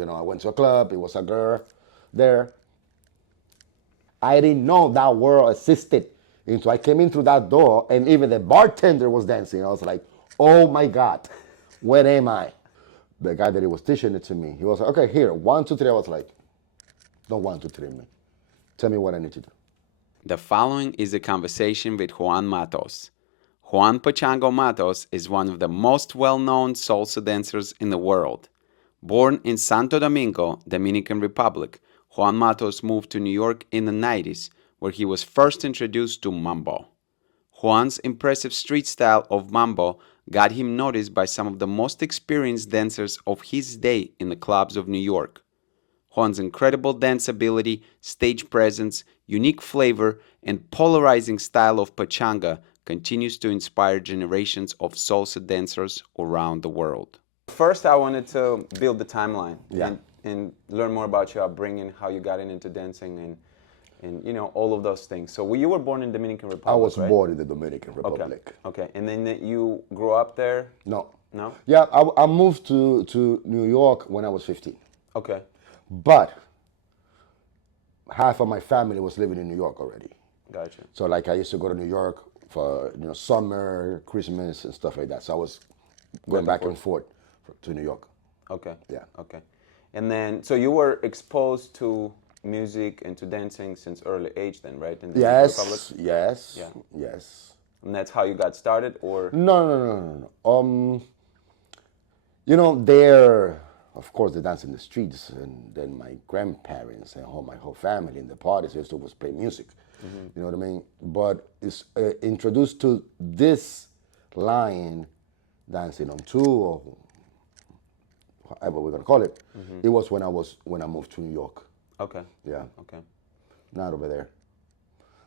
I went to a club. It was a girl there. I didn't know that world existed until I came in through that door, and even the bartender was dancing. I was like, oh my God, where am I? The guy that he was teaching it to me, he was like, okay, here, 1, 2, 3. I was like, don't 1, 2, 3 me. Tell me what I need to do. The following is a conversation with Juan Matos. Juan Pachanga Matos is one of the most well-known salsa dancers in the world. Born in Santo Domingo, Dominican Republic, Juan Matos moved to New York in the 90s, where he was first introduced to mambo. Juan's impressive street style of mambo got him noticed by some of the most experienced dancers of his day in the clubs of New York. Juan's incredible dance ability, stage presence, unique flavor, and polarizing style of pachanga continues to inspire generations of salsa dancers around the world. First, I wanted to build the timeline and learn more about your upbringing, how you got into dancing, and all of those things. So you were born in Dominican Republic, I was right? born in the Dominican Republic. Okay. And then you grew up there? No. No? Yeah, I moved to New York when I was 15. Okay. But half of my family was living in New York already. Gotcha. So I used to go to New York for summer, Christmas, and stuff like that. So I was going back and forth to New York. Okay. Yeah. Okay. And then, so you were exposed to music and to dancing since early age then, right? In the Republic? Yes. Yeah. Yes. And that's how you got started, or? No. There, of course, they dance in the streets, and then my grandparents and my whole family in the parties used to always play music. Mm-hmm. You know what I mean? But it's introduced to this line, dancing on two, or whatever we're gonna call it. Mm-hmm. It was when I moved to New York. Okay. Yeah. Okay. Not over there.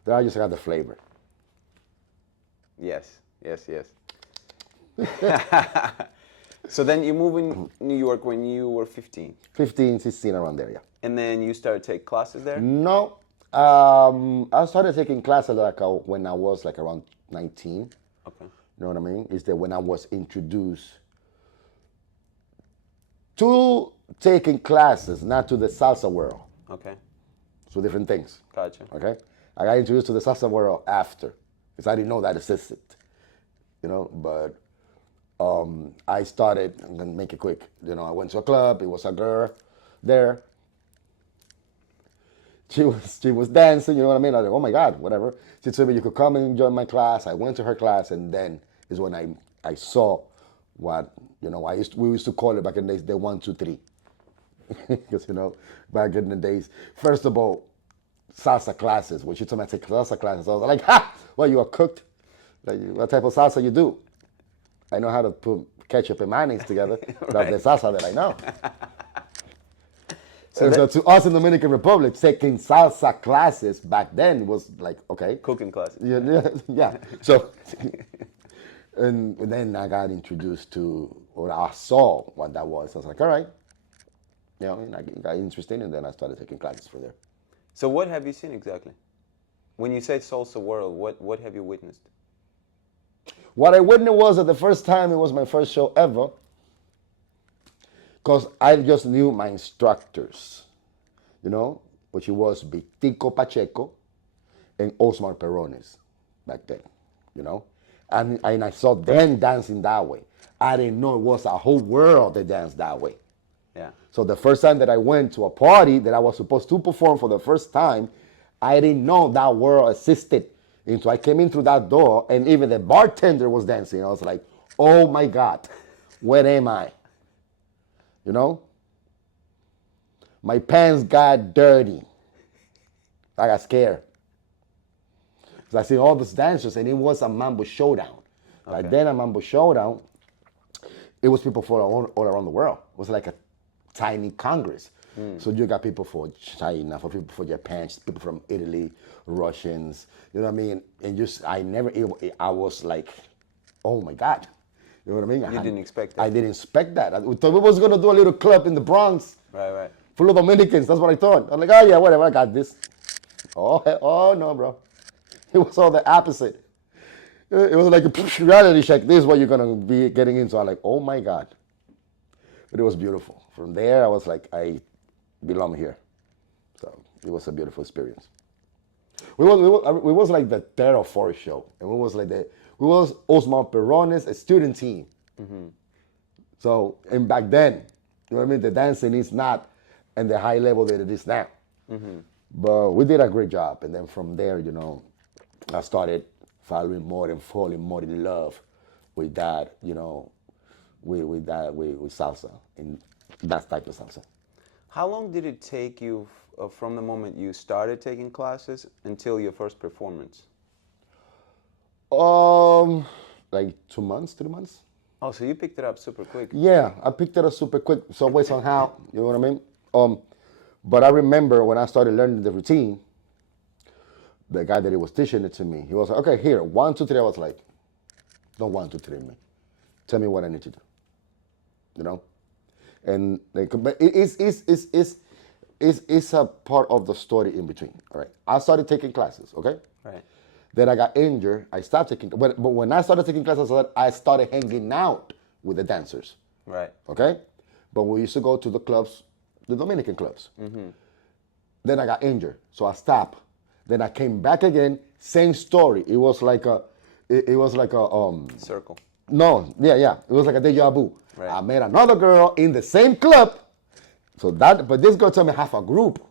There I just got the flavor. Yes. So then you moved in New York when you were 15? 15, 16, around there, yeah. And then you started to take classes there? No. I started taking classes when I was around 19. Okay. You know what I mean? Is that when I was introduced to taking classes, not to the salsa world. Okay. So different things. Gotcha. Okay? I got introduced to the salsa world after, because I didn't know that existed. But I started, I'm going to make it quick. I went to a club, it was a girl there. She was dancing, you know what I mean? I was like, oh my God, whatever. She told me you could come and join my class. I went to her class, and then is when I saw what, we used to call it back in the days, the 1, 2, 3. Because, back in the days, first of all, salsa classes. When she told me to take salsa classes, I was like, ha! Well, you are cooked? What type of salsa you do? I know how to put ketchup and mayonnaise together. Right. That's the salsa that I know. So to us in the Dominican Republic, taking salsa classes back then was like, okay. Cooking classes. Yeah. So, and then I got introduced to, or I saw what that was. I was like, all right. And I got interested, and then I started taking classes for there. So what have you seen exactly? When you say salsa world, what have you witnessed? What I witnessed was that the first time, it was my first show ever, because I just knew my instructors, which was Vitico Pacheco and Osmar Perones back then, and I saw them dancing that way. I didn't know it was a whole world that danced that way. Yeah. So the first time that I went to a party that I was supposed to perform for the first time, I didn't know that world existed until I came in through that door, and even the bartender was dancing. I was like, oh my God, where am I? My pants got dirty. I got scared. Because I see all these dancers, and it was a mambo showdown. Okay. Then a mambo showdown, it was people from all around the world. It was like a tiny congress. So you got people for China, for people for Japan, people from Italy, Russians, you know what I mean? And I was like, oh my God. You know what I mean? You didn't expect that. I didn't expect that. I thought we was going to do a little club in the Bronx. Right. Full of Dominicans. That's what I thought. I'm like, oh yeah, whatever, I got this. Oh no, bro. It was all the opposite. It was like a reality check. This is what you're going to be getting into. I'm like, oh my God. But it was beautiful. from there, I was like, I belong here. So it was a beautiful experience. We was like the third or fourth show, and we was Osman Perrones, a student team. So, and back then, you know what I mean, the dancing is not at the high level that it is now. But we did a great job, and then from there, you know, I started following more and falling more in love with that, you know, with salsa, and that type of salsa. How long did it take you from the moment you started taking classes until your first performance? Like 2 months, 3 months. Oh, so you picked it up super quick. Yeah, I picked it up super quick. So based on how, you know what I mean? But I remember when I started learning the routine, the guy that he was teaching it to me, he was like, okay, here, 1, 2, 3. I was like, don't 1, 2, 3 me. Tell me what I need to do. You know? And like, but it's a part of the story in between. All right. I started taking classes, okay? Right. Then I got injured. I stopped taking, but when I started taking classes, I started hanging out with the dancers. Right. Okay? But we used to go to the clubs, the Dominican clubs. Then I got injured, so I stopped. Then I came back again, same story. It was like a circle. No, yeah. It was like a deja vu. Right. I met another girl in the same club. But this girl told me half a group.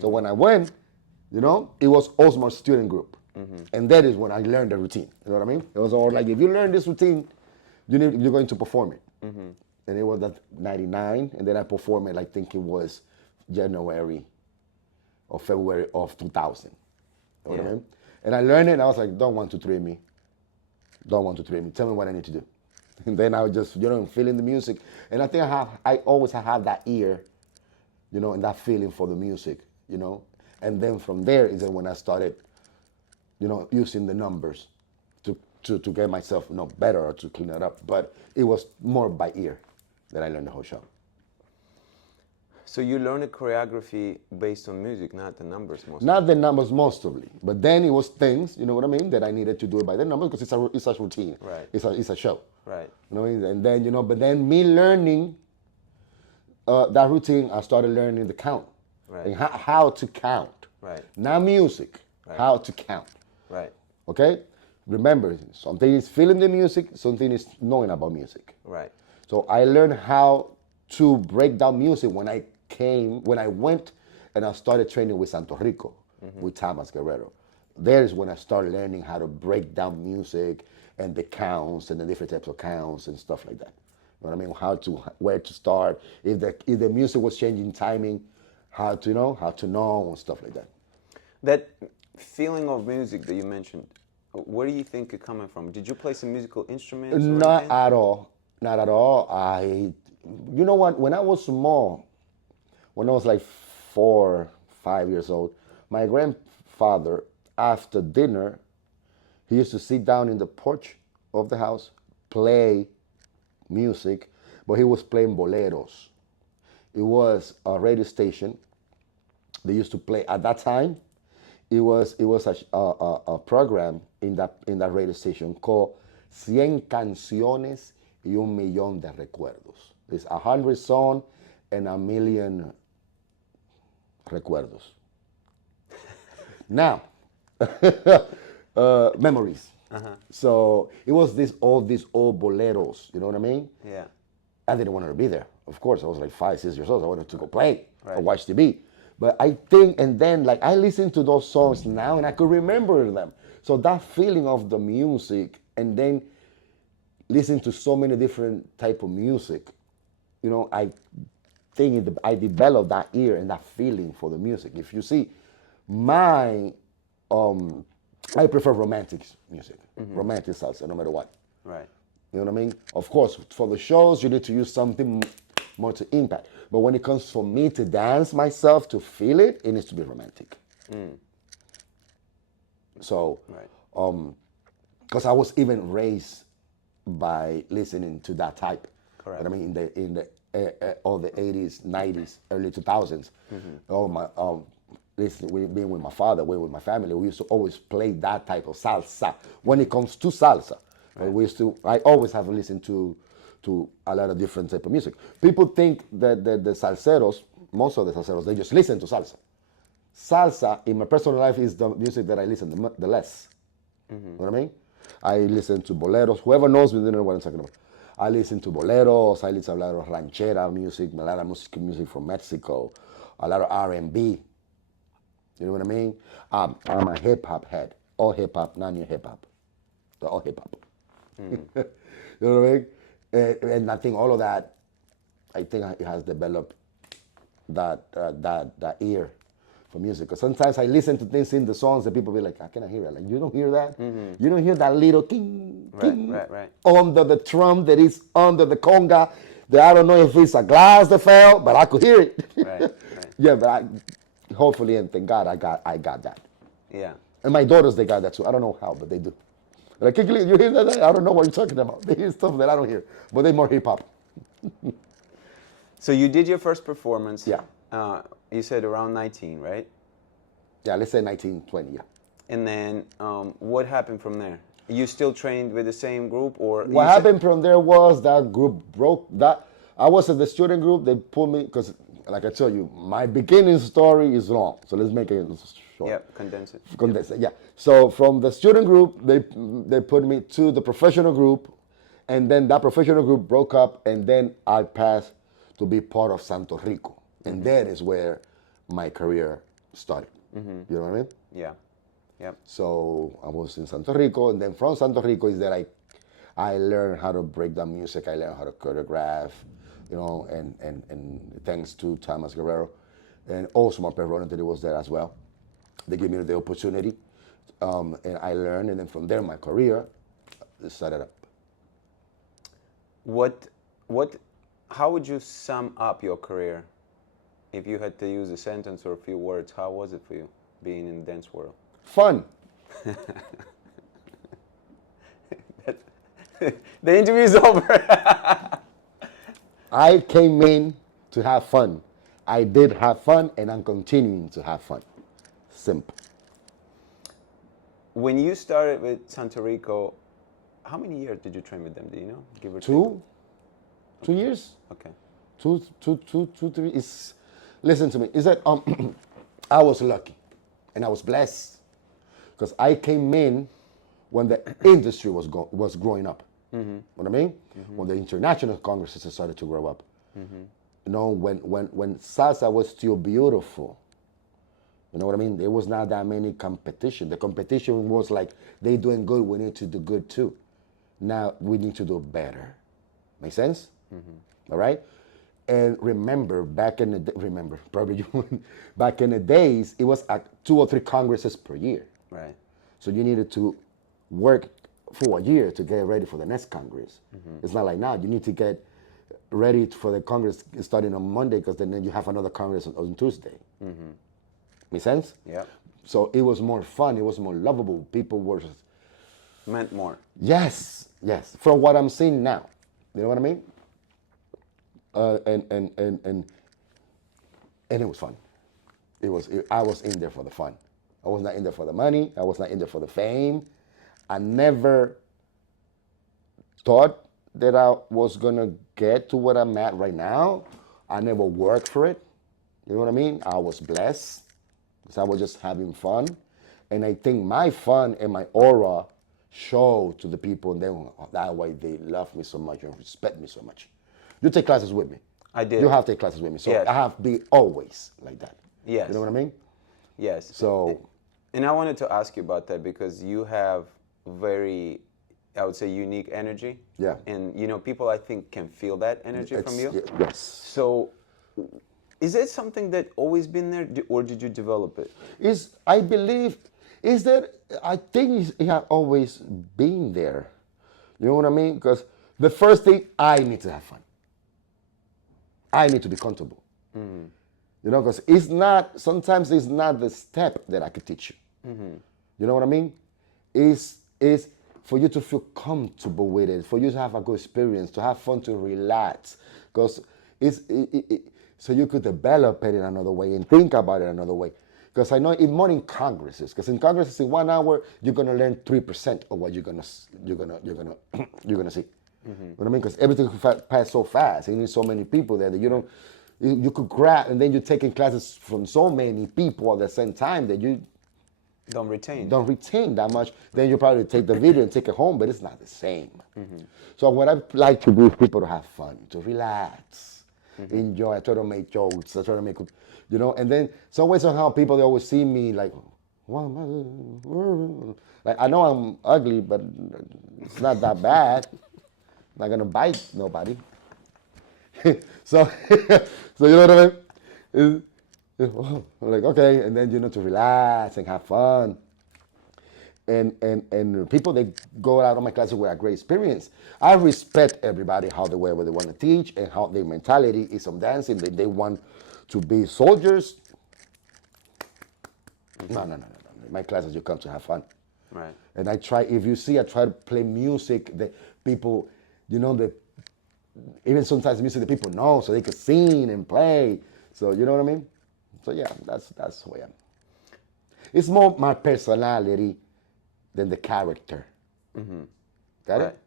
So when I went, you know, it was Osmar's student group. And that is when I learned the routine. You know what I mean? It was all like, if you learn this routine, you're going to perform it. And it was that 99, and then I performed it, I think it was January or February of 2000. You know what I mean? And I learned it, and I was like, don't 1, 2, 3 me. Don't 1, 2, 3 me. Tell me what I need to do. And then I was just, you know, feeling the music. And I think I always have that ear, you know, and that feeling for the music, you know. And then from there is when I started, you know, using the numbers to get myself, you know, better or to clean it up. But it was more by ear that I learned the whole show. So you learned a choreography based on music, not the numbers mostly. Not the numbers mostly, but then it was things, you know what I mean, that I needed to do it by the numbers because it's a routine. Right. It's a show. Right. You know, and then, you know, but then me learning that routine, I started learning the count. Right. And how to count. Right. Not music, how to count. Right. Okay? Remember, something is feeling the music, something is knowing about music. Right. So I learned how to break down music when I went and I started training with Santo Rico, with Thomas Guerrero. There's when I started learning how to break down music and the counts and the different types of counts and stuff like that. You know what I mean? Where to start, if the music was changing timing, how to know and stuff like that. That feeling of music that you mentioned, where do you think it coming from? Did you play some musical instruments? Not at all. Not at all. You know what? When I was small, when I was like 4, 5 years old, my grandfather, after dinner, he used to sit down in the porch of the house, play music, but he was playing boleros. It was a radio station. They used to play at that time. It was a program in that radio station called 100 canciones y 1,000,000 de recuerdos. It's 100 songs and 1,000,000 recuerdos. Now, memories. So it was these old boleros. You know what I mean? Yeah. I didn't want to be there. Of course, I was like 5, 6 years old. I wanted to go play or watch TV. But I think, and then like I listen to those songs now and I could remember them. So that feeling of the music and then listen to so many different type of music, you know, I think I developed that ear and that feeling for the music. If you see, I prefer romantic music, romantic salsa, no matter what. Right. You know what I mean? Of course, for the shows, you need to use something more to impact. But when it comes for me to dance myself, to feel it, it needs to be romantic. So, because I was even raised by listening to that type. Correct. But I mean, in the all the 80s, 90s, early 2000s, being with my father, being with my family, we used to always play that type of salsa. When it comes to salsa, I always have listened to to a lot of different type of music. People think that the salseros, most of the salseros, they just listen to salsa. Salsa, in my personal life, is the music that I listen the less. You know what I mean? I listen to boleros. Whoever knows me, they know what I'm talking about. I listen to boleros. I listen to a lot of ranchera music, a lot of music from Mexico, a lot of R&B. You know what I mean? I'm a hip hop head. All hip hop, not new hip hop. They're all hip hop. You know what I mean? And I think all of that, I think it has developed that ear for music. Because sometimes I listen to things in the songs that people be like, I cannot hear it. Like, you don't hear that? You don't hear that little king, Right. under the drum that is under the conga, that I don't know if it's a glass that fell, but I could hear it. Right. Yeah, but hopefully, and thank God, I got that. Yeah. And my daughters, they got that too. I don't know how, but they do. Like, you hear that? I don't know what you're talking about. They hear stuff that I don't hear, but they're more hip hop. So you did your first performance. Yeah. You said around 19, right? Yeah, let's say 1920, yeah. And then what happened from there? You still trained with the same group, or What happened from there was that group broke. That I was in the student group. They pulled me because, like I tell you, my beginning story is long. So let's make it short. Yeah, condense it. Condense it. Yeah. So from the student group, they put me to the professional group, and then that professional group broke up, and then I passed to be part of Santo Rico, and that is where my career started. You know what I mean? Yeah. Yep. So I was in Santo Rico, and then from Santo Rico is that I learned how to break down music. I learned how to choreograph, you know, and thanks to Thomas Guerrero, and also my parent that was there as well. They gave me the opportunity, and I learned, and then from there my career started up. How would you sum up your career? If you had to use a sentence or a few words, how was it for you being in the dance world? Fun. The interview is over. I came in to have fun. I did have fun, and I'm continuing to have fun. Simple. When you started with Santo Rico, how many years did you train with them? Do you know? Give or take? 2 years. Okay. Two, 3. It's, listen to me. Is that I was lucky, and I was blessed, because I came in when the industry was growing up. You know what I mean? When the international congresses started to grow up. You know, when salsa was still beautiful. You know what I mean? There was not that many competition. The competition was like, they doing good, we need to do good too. Now we need to do better. Make sense? All right? And remember, back in the days, it was 2 or 3 congresses per year. Right. So you needed to work for a year to get ready for the next Congress. It's not like now. You need to get ready for the Congress starting on Monday, because then you have another Congress on Tuesday. Make sense? Yeah. So it was more fun. It was more lovable. People were Meant more. yes. From what I'm seeing now, you know what I mean? And it was fun. I was in there for the fun. I was not in there for the money. I was not in there for the fame. I never thought that I was gonna get to what I'm at right now. I never worked for it. You know what I mean? I was blessed because I was just having fun. And I think my fun and my aura showed to the people, and then that way they love me so much and respect me so much. You take classes with me. I did. You have to take classes with me. So Yes. I have to be always like that. Yes. You know what I mean? Yes. So, And I wanted to ask you about that, because you have very, I would say, unique energy. Yeah. And, you know, people, I think, can feel that energy from you. Yes. So is it something that always been there, or did you develop it? I believe, I think it has always been there. You know what I mean? Because the first thing, I need to have fun. I need to be comfortable. You know, because sometimes it's not the step that I could teach you. You know what I mean? It's for you to feel comfortable with it, for you to have a good experience, to have fun, to relax. Because so you could develop it in another way and think about it another way. Because I know in morning congresses, because in congresses in 1 hour, you're gonna learn 3% of what you're gonna see. You know what I mean? Because everything could pass so fast. And there's so many people there that you don't, you could grab, and then you're taking classes from so many people at the same time that you Don't retain. don't retain that much. Then you probably take the video and take it home, but it's not the same. So what I like to do is people to have fun, to relax, enjoy. I try to make jokes. I try to make, and then some way somehow people, they always see me like, like I know I'm ugly, but it's not that bad. I'm not gonna bite nobody. so you know what I mean? Like, okay, and then to relax and have fun. And people, they go out of my classes with a great experience. I respect everybody, how they wear, what they want to teach, and how their mentality is on dancing. They want to be soldiers. No. My classes, you come to have fun. Right. And I try to play music that people, even sometimes music that people know, so they can sing and play. So you know what I mean? So yeah, that's who I am. It's more my personality than the character. Got it?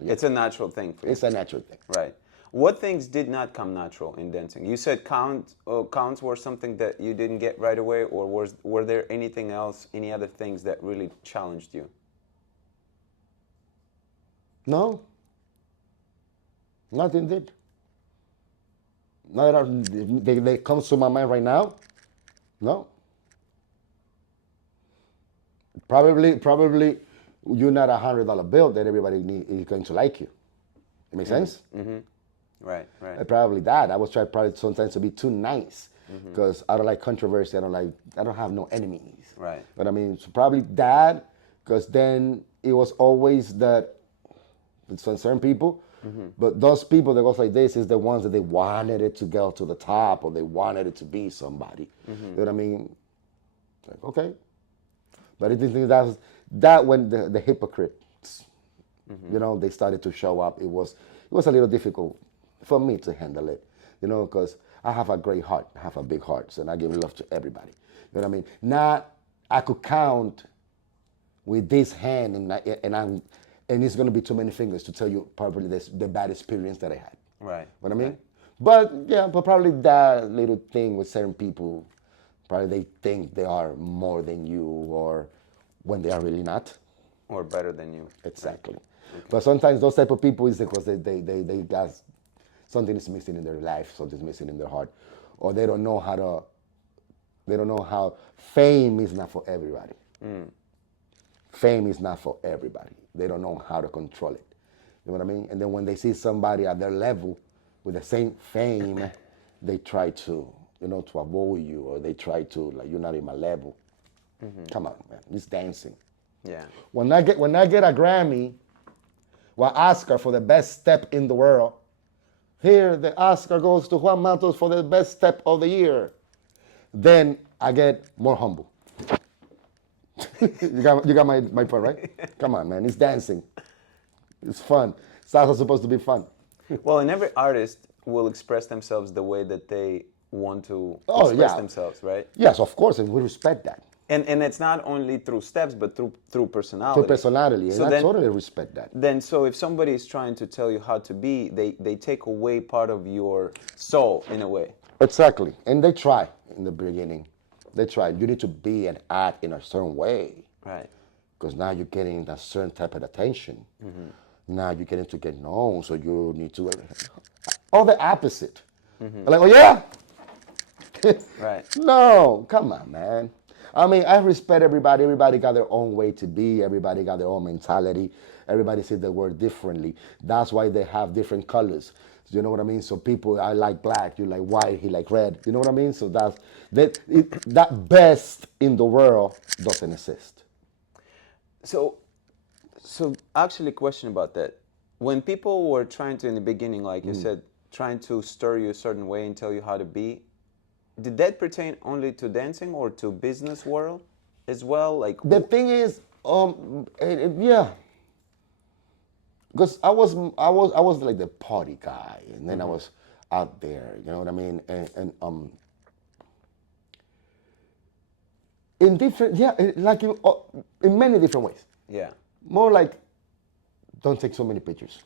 Yeah. It's a natural thing for you. It's a natural thing. Right. What things did not come natural in dancing? You said counts were something that you didn't get right away, or were there anything else, any other things that really challenged you? No. Nothing did. Not that they comes to my mind right now. No. Probably you're not $100 bill that everybody is going to like you. It makes sense? Right. Probably that. I was trying probably sometimes to be too nice because I don't like controversy. I don't have no enemies. Right. But I mean, so probably that, because then it was always that with certain people. But those people that goes like this is the ones that they wanted it to go to the top, or they wanted it to be somebody. You know what I mean? Like, okay. But I think that when the hypocrites, they started to show up, it was a little difficult for me to handle it, because I have a great heart, I have a big heart, and I give love to everybody. You know what I mean? Not I could count with this hand, and it's going to be too many fingers to tell you probably the bad experience that I had. Right. What I mean? But probably that little thing with certain people, probably they think they are more than you, or when they are really not. Or better than you. Exactly. Okay. But sometimes those type of people is because they got something is missing in their life, something's missing in their heart, or they don't know how fame is not for everybody. Fame is not for everybody. They don't know how to control it. You know what I mean? And then when they see somebody at their level with the same fame, they try to, to avoid you, or they try to, like, you're not in my level. Come on, man, it's dancing. Yeah. When I get a Grammy, or Oscar for the best step in the world, here the Oscar goes to Juan Matos for the best step of the year. Then I get more humble. you got my point, right? Come on, man, it's dancing. It's fun. Salsa's supposed to be fun. Well, and every artist will express themselves the way that they want to express themselves, right? Yes, of course, and we respect that. And it's not only through steps, but through personality. Through personality, and I totally respect that. Then, so if somebody is trying to tell you how to be, they take away part of your soul, in a way. Exactly, and they try in the beginning. They try. You need to be and act in a certain way. Right. Because now you're getting a certain type of attention. Now you're getting to get known, so you need to... Or the opposite. Like, oh yeah? Right. No, come on, man. I mean, I respect everybody. Everybody got their own way to be. Everybody got their own mentality. Everybody sees the word differently. That's why they have different colors. You know what I mean? So people, I like black, you like white, he like red. You know what I mean? So that best in the world doesn't exist. So actually, a question about that. When people were trying to, in the beginning, like you said, trying to stir you a certain way and tell you how to be, did that pertain only to dancing or to business world as well? Like the thing is, yeah, because I was like the party guy, and then I was out there. You know what I mean? And in different, like in many different ways. Yeah. More like, don't take so many pictures.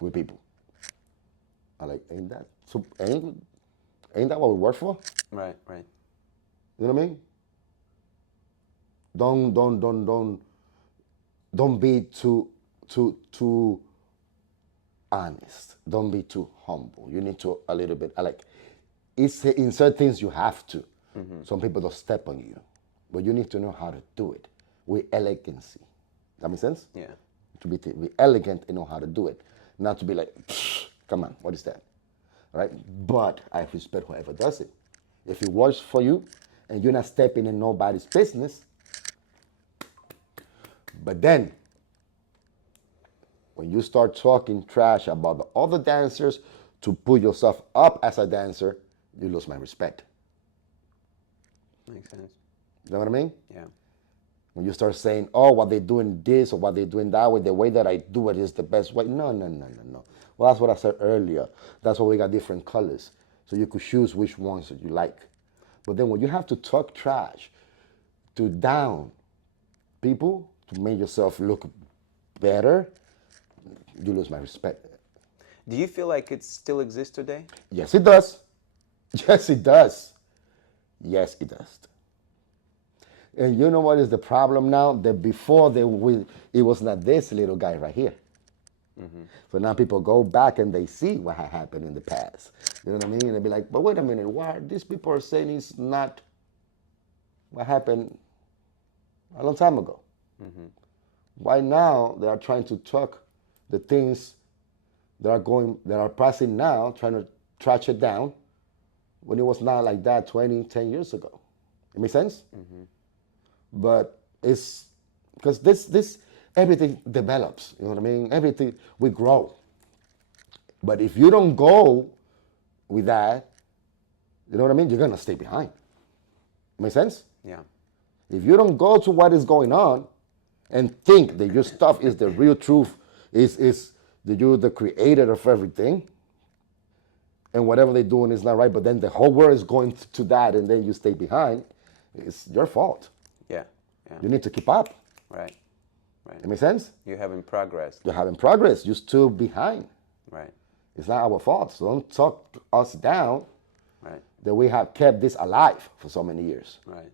with people. I'm like, ain't that what we work for? Right, right. You know what I mean? Don't be too honest. Don't be too humble. You need to a little bit. It's in certain things you have to. Some people don't step on you, but you need to know how to do it with elegancy. That makes sense? Yeah. To be elegant and know how to do it, not to be like, come on, what is that? Right? But I respect whoever does it. If it works for you and you're not stepping in nobody's business, but then when you start talking trash about the other dancers to put yourself up as a dancer, you lose my respect. Makes sense. You know what I mean? Yeah. When you start saying, oh, what they're doing this or what they're doing that way, the way that I do it is the best way. No. Well, that's what I said earlier. That's why we got different colors. So you could choose which ones that you like. But then when you have to talk trash to down people to make yourself look better, you lose my respect. Do you feel like it still exists today? Yes, it does. Yes, it does. Yes, it does. And you know what is the problem now? That before it was not this little guy right here. So now people go back and they see what had happened in the past. You know what I mean? And they be like, but wait a minute, why these people are saying it's not what happened a long time ago? Why now they are trying to talk the things that are passing now, trying to trash it down when it was not like that 10 years ago. It makes sense? But it's because this everything develops, you know what I mean? Everything, we grow. But if you don't go with that, you know what I mean? You're gonna stay behind. Make sense? Yeah. If you don't go to what is going on and think that your stuff is the real truth, is that you're the creator of everything, and whatever they're doing is not right, but then the whole world is going to that and then you stay behind, it's your fault. Yeah. Yeah. You need to keep up. Right. Right. It makes sense? You're having progress. You're having progress. You're still behind. Right. It's not our fault. So don't talk us down Right. that we have kept this alive for so many years, Right.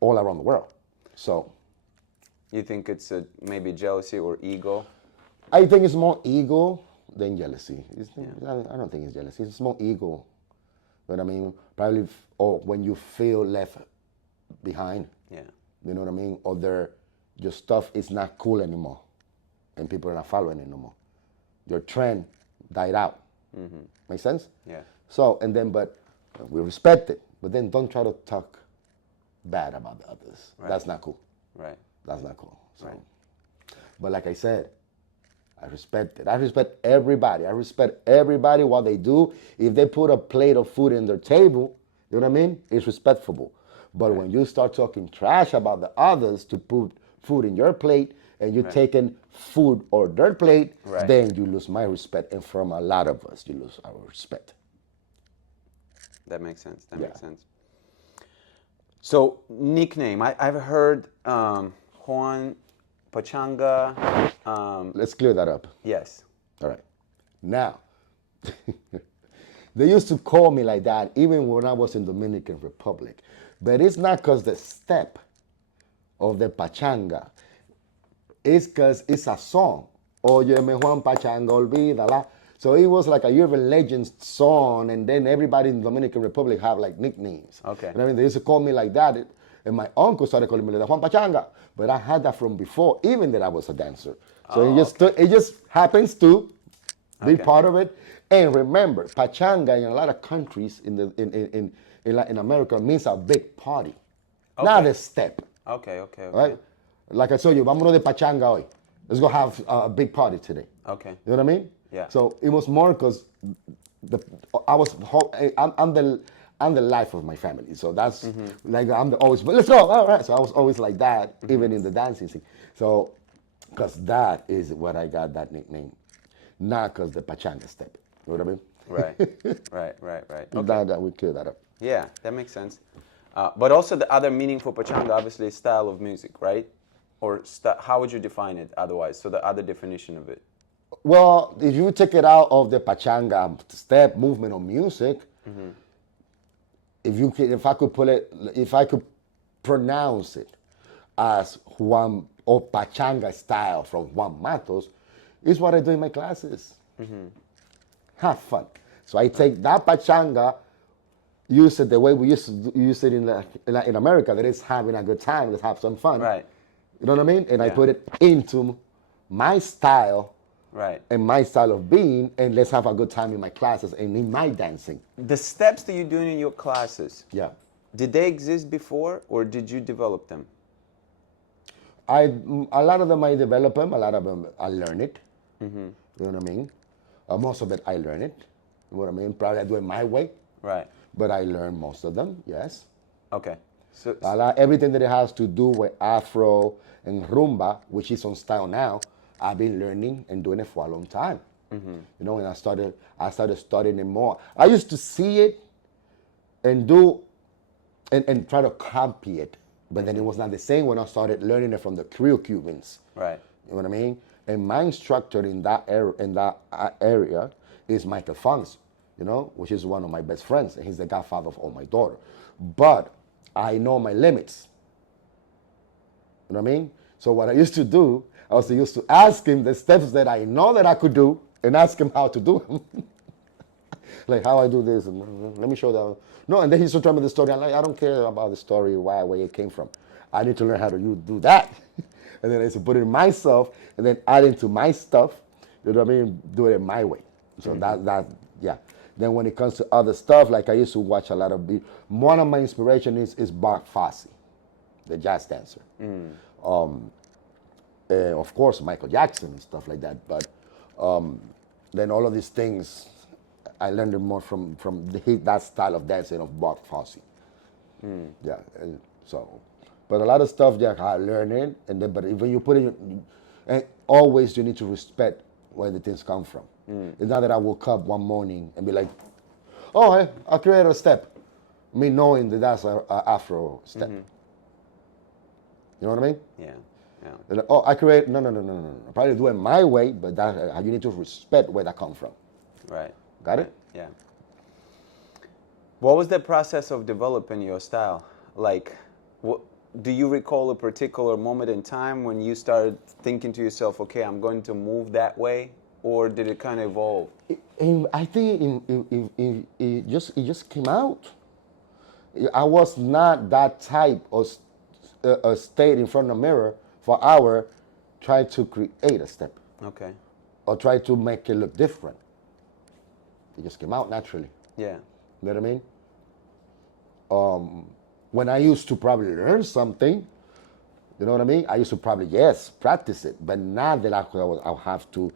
all around the world. So You think it's maybe jealousy or ego? I think it's more ego than jealousy. I don't think it's jealousy. It's more ego. But I mean, probably, or when you feel left behind. Yeah. You know what I mean? Or your stuff is not cool anymore, and people are not following it no more. Your trend died out. Make sense? Yeah. So, and then, but we respect it. But then don't try to talk bad about the others. Right. That's not cool. Right. That's not cool. So, Right. But like I said, I respect it. I respect everybody. I respect everybody what they do. If they put a plate of food in their table, you know what I mean? It's respectful. But when you start talking trash about the others to put food in your plate and you're taking food or their plate, then you lose my respect. And from a lot of us, you lose our respect. That makes sense. That makes sense. So, nickname. I've heard Juan, Pachanga. Let's clear that up. Yes. All right. Now, they used to call me like that even when I was in Dominican Republic. But it's not because the step of the pachanga. It's because it's a song. Óyeme Juan Pachanga, olvídala. So it was like a urban legend song, and then everybody in the Dominican Republic have like nicknames. Okay. And I mean, they used to call me like that, and my uncle started calling me like Juan Pachanga. But I had that from before, even that I was a dancer. So it just happens to be part of it. And remember, pachanga in a lot of countries in Latin America means a big party, not a step. Okay. Right? Like I told you, vámonos de pachanga hoy. Let's go have a big party today. Okay. You know what I mean? Yeah. So it was more because I'm the life of my family. So that's like always. Let's go. All right. So I was always like that, even in the dancing scene. So because that is what I got that nickname, not because the pachanga step. You know what I mean? Right. Okay. That we clear that up. Yeah, that makes sense. But also the other meaning for pachanga, obviously, is style of music, right? Or how would you define it otherwise? So the other definition of it. Well, if you take it out of the pachanga step movement of music, if I could put it, if I could pronounce it as Juan or pachanga style from Juan Matos, is what I do in my classes. Have fun. So I take that pachanga, use it the way we used to use it in America, that is having a good time, let's have some fun. Right. You know what I mean? And I Yeah. put it into my style Right. and my style of being, and let's have a good time in my classes and in my dancing. The steps that you're doing in your classes, Yeah. did they exist before or did you develop them? A lot of them I develop them, a lot of them I learn it. You know what I mean? Most of it I learn it. You know what I mean? Probably I do it my way, Right. but I learn most of them, yes. Okay. So Everything that it has to do with Afro and rumba, which is on style now, I've been learning and doing it for a long time. You know, and I started studying it more. I used to see it and do and try to copy it, but then it was not the same when I started learning it from the Creole Cubans. right. You know what I mean? And my instructor in that area is Maykel, you know, which is one of my best friends, and he's the godfather of all my daughter. But I know my limits. You know what I mean? So what I used to do, I was used to ask him the steps that I know that I could do, and ask him how to do them. Like how I do this, and let me show that. No, and then he used to tell me the story. I'm like, I don't care about the story, where it came from. I need to learn how to do that. And then I used to put it in myself, and then add into my stuff. You know what I mean? Do it in my way. So yeah. Then when it comes to other stuff, like I used to watch a lot of. One of my inspiration is Bart Fosse, the jazz dancer. Of course, Michael Jackson and stuff like that. But then all of these things, I learned it more from that style of dancing of Bart Fosse. Yeah, and so, but a lot of stuff, yeah, I learned it, and then, but when you put it, and always you need to respect where the things come from. It's not that I woke up one morning and be like, oh, hey, I created a step, me knowing that that's a Afro step. You know what I mean? Yeah. Yeah. And like, oh, I create, no. I probably do it my way, but that you need to respect where that come from. Right. Got it? Yeah. What was the process of developing your style? Like, do you recall a particular moment in time when you started thinking to yourself, okay, I'm going to move that way? Or did it kind of evolve? I think it just came out. I was not that type of stayed in front of the mirror for an hour trying to create a step Okay. or try to make it look different. It just came out naturally. Yeah. You know what I mean? When I used to probably learn something, you know what I mean? I used to probably, yes, practice it, but not that I'll have to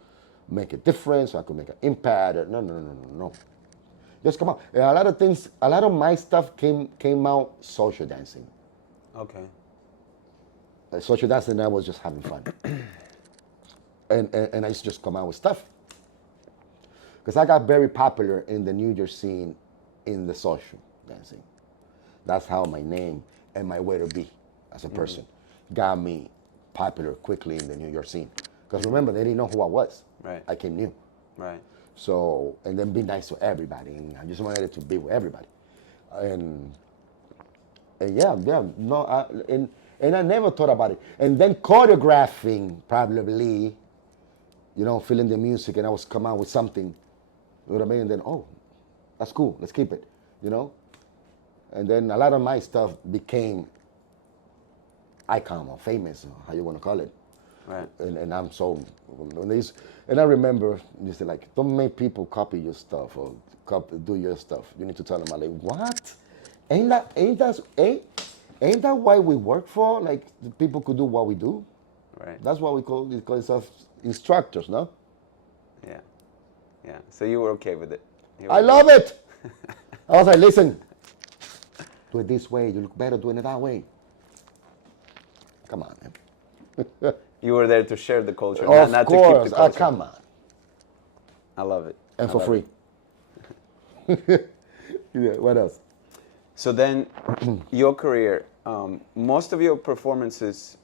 make a difference, or I could make an impact. No. Just come out. And a lot of things, a lot of my stuff came out social dancing. Okay. Social dancing, I was just having fun. and I used to just come out with stuff. Because I got very popular in the New York scene in the social dancing. That's how my name and my way to be as a person got me popular quickly in the New York scene. Because remember, they didn't know who I was. Right. I came new. Right. So, and then be nice to everybody. And I just wanted it to be with everybody. And yeah, no, and I never thought about it. And then choreographing, probably, you know, feeling the music, and I was come out with something, you know what I mean? And then, oh, that's cool, let's keep it, you know? And then a lot of my stuff became icon or famous, or how you want to call it. Right. And I'm so, and I remember, you say like, don't make people copy your stuff or do your stuff. You need to tell them, I'm like, what? Ain't that why we work for? Like, people could do what we do? Right. That's what we call ourselves instructors, no? Yeah. Yeah. So you were okay with it? I love it! I was like, listen, do it this way. You look better doing it that way. Come on, man. You were there to share the culture, Of not course. to keep the culture. Come on. I love it. And I for love free. it. Yeah, what else? So then, your career, most of your performances,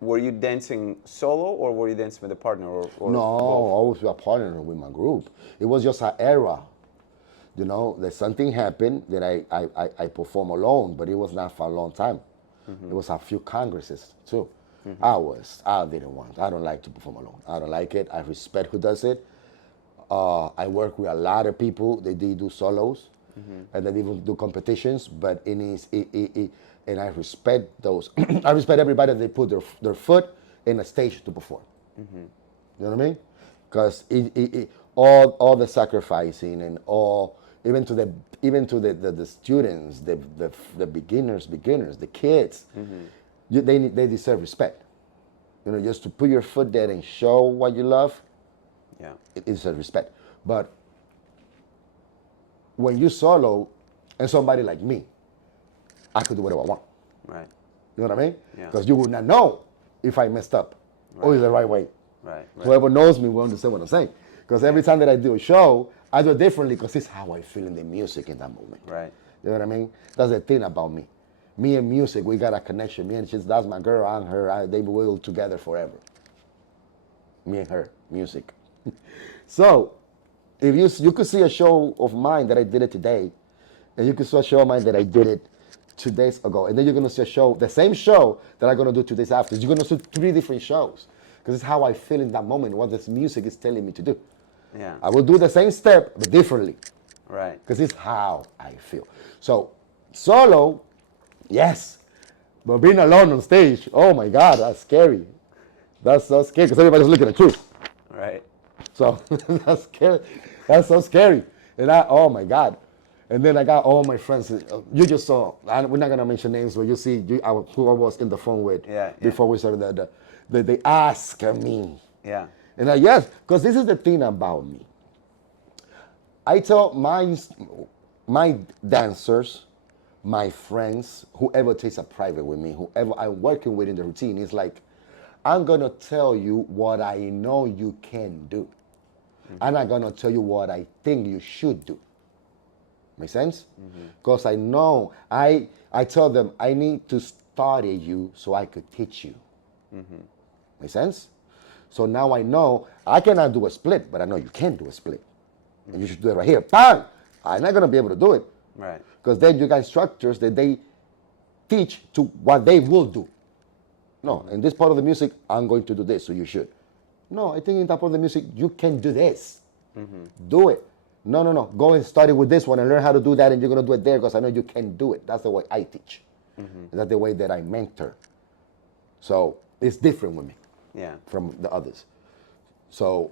were you dancing solo or were you dancing with a partner or No, both? always a partner with my group. It was just an era. You know, that something happened that I perform alone, but it was not for a long time. It was a few congresses too. I don't like to perform alone. I don't like it. I respect who does it. I work with a lot of people that they do solos, and they even do competitions. But and I respect those. I respect everybody that they put their foot in a stage to perform. You know what I mean? Because all the sacrificing and all even to the students, the beginners, the kids, they deserve respect. You know, just to put your foot there and show what you love. Yeah. It deserves respect. But when you solo and somebody like me, I could do whatever I want. Right. You know what I mean? Yeah. Because you would not know if I messed up or is the right way. Right. Whoever knows me will understand what I'm saying. Because every time that I do a show, I do it differently because it's how I feel in the music in that moment. Right. You know what I mean? That's the thing about me. Me and music, we got a connection. Me and that's my girl, I'm her. They will together forever. Me and her, music. So, if you could see a show of mine that I did it today, and you could see a show of mine that I did it 2 days ago, and then you're gonna see a show, the same show that I'm gonna do 2 days after. You're gonna see 3 different shows because it's how I feel in that moment, what this music is telling me to do. Yeah. I will do the same step but differently Right. because it's how I feel. So solo, yes, but being alone on stage, oh my God, that's scary. That's so scary because everybody's looking at you. Right. So that's scary. That's so scary. And oh my God. And then I got all my friends. You just saw. We're not gonna mention names, but you see who I was in the phone with before we started. They ask me. Yeah. And yes, because this is the thing about me. I tell my dancers, my friends, whoever takes a private with me, whoever I'm working with in the routine, is like, I'm gonna tell you what I know you can do. I'm not gonna tell you what I think you should do. Make sense? Because I know, I tell them I need to study you so I could teach you. Make sense? So now I know I cannot do a split, but I know you can do a split. And you should do it right here. Bang! I'm not gonna be able to do it. Right. Because then you got instructors that they teach to what they will do. No, in this part of the music, I'm going to do this, so you should. No, I think in that part of the music, you can do this. Do it. No. Go and study with this one and learn how to do that, and you're going to do it there because I know you can do it. That's the way I teach. That's the way that I mentor. So it's different with me from the others. So,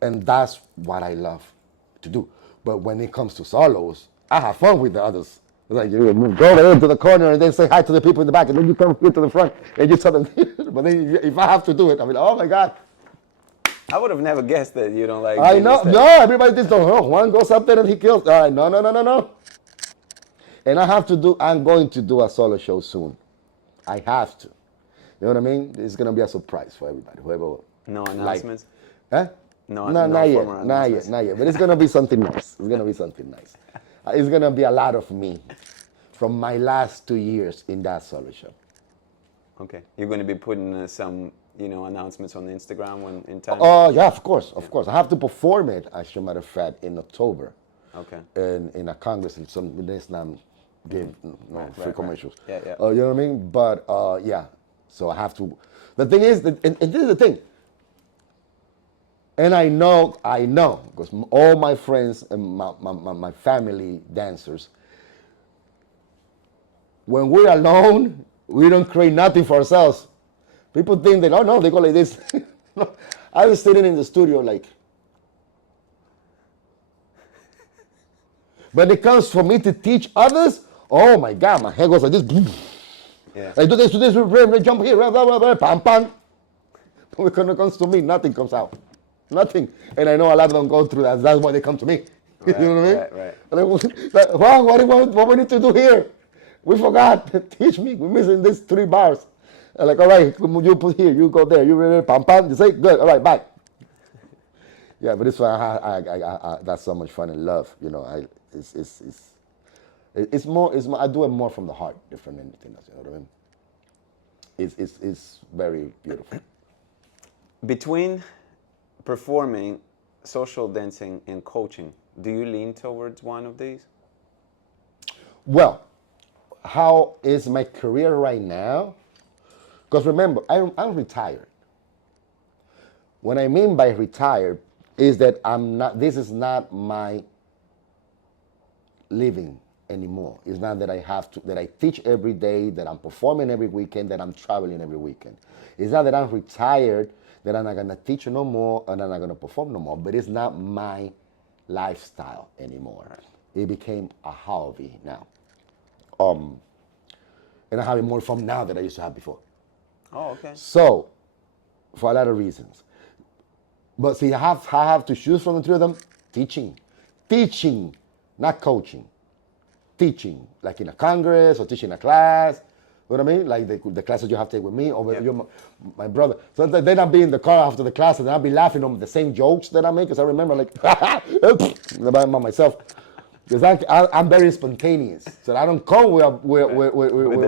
and that's what I love to do. But when it comes to solos, I have fun with the others. Like you go over into the corner and then say hi to the people in the back, and then you come here to the front and you tell them. But then if I have to do it, I mean, oh my God. I would have never guessed that you don't like. I know. No, everybody thinks, oh, Juan goes up there and he kills. All right, no. And I'm going to do a solo show soon. I have to. You know what I mean? It's going to be a surprise for everybody. Whoever. No announcements? Huh? No, not yet. But it's going to be something nice. It's going to be something nice. It's going to be a lot of me from my last 2 years in that solo show. Okay. You're going to be putting some, announcements on Instagram when in time? Oh, yeah, of course. I have to perform it, as a matter of fact, in October. Okay. In a congress, in some Islam give free commercials. Yeah. You know what I mean? But, yeah. So I have to. The thing is, and this is the thing. And I know, because all my friends and my family dancers, when we're alone, we don't create nothing for ourselves. People think that, oh no, they go like this. No, I was sitting in the studio like, when it comes for me to teach others, oh my God, my head goes like this. Yeah. I do this, jump here, blah, blah, blah, pam, pam. But when it comes to me, nothing comes out. Nothing. And I know a lot of them go through that. That's why they come to me. Right, you know what I mean? Right. And I was like, wow, what we need to do here? We forgot. Teach me. We're missing these 3 bars. I'm like, all right, you put here, you go there, you ready, pam, pam. You say, good, all right, bye. Yeah, but it's fun. That's so much fun and love. It's It's more. I do it more from the heart, different than anything else. You know what I mean? It's very beautiful. Between performing, social dancing, and coaching, do you lean towards one of these? Well, how is my career right now? Because remember, I'm retired. What I mean by retired is that I'm not. This is not my living anymore. It's not that I have to, that I teach every day, that I'm performing every weekend, that I'm traveling every weekend. It's not that I'm retired, that I'm not gonna teach no more, and I'm not gonna perform no more. But it's not my lifestyle anymore. It became a hobby now. And I'm having more fun now than I used to have before. Oh, okay. So, for a lot of reasons. But see, I have to choose from the three of them. Teaching, not coaching. Teaching, like in a congress or teaching a class. You know what I mean? Like the classes you have to take with me or with my brother. So then I'll be in the car after the class and I'll be laughing on the same jokes that I make because I remember like about myself. Because I'm very spontaneous. So I don't come with a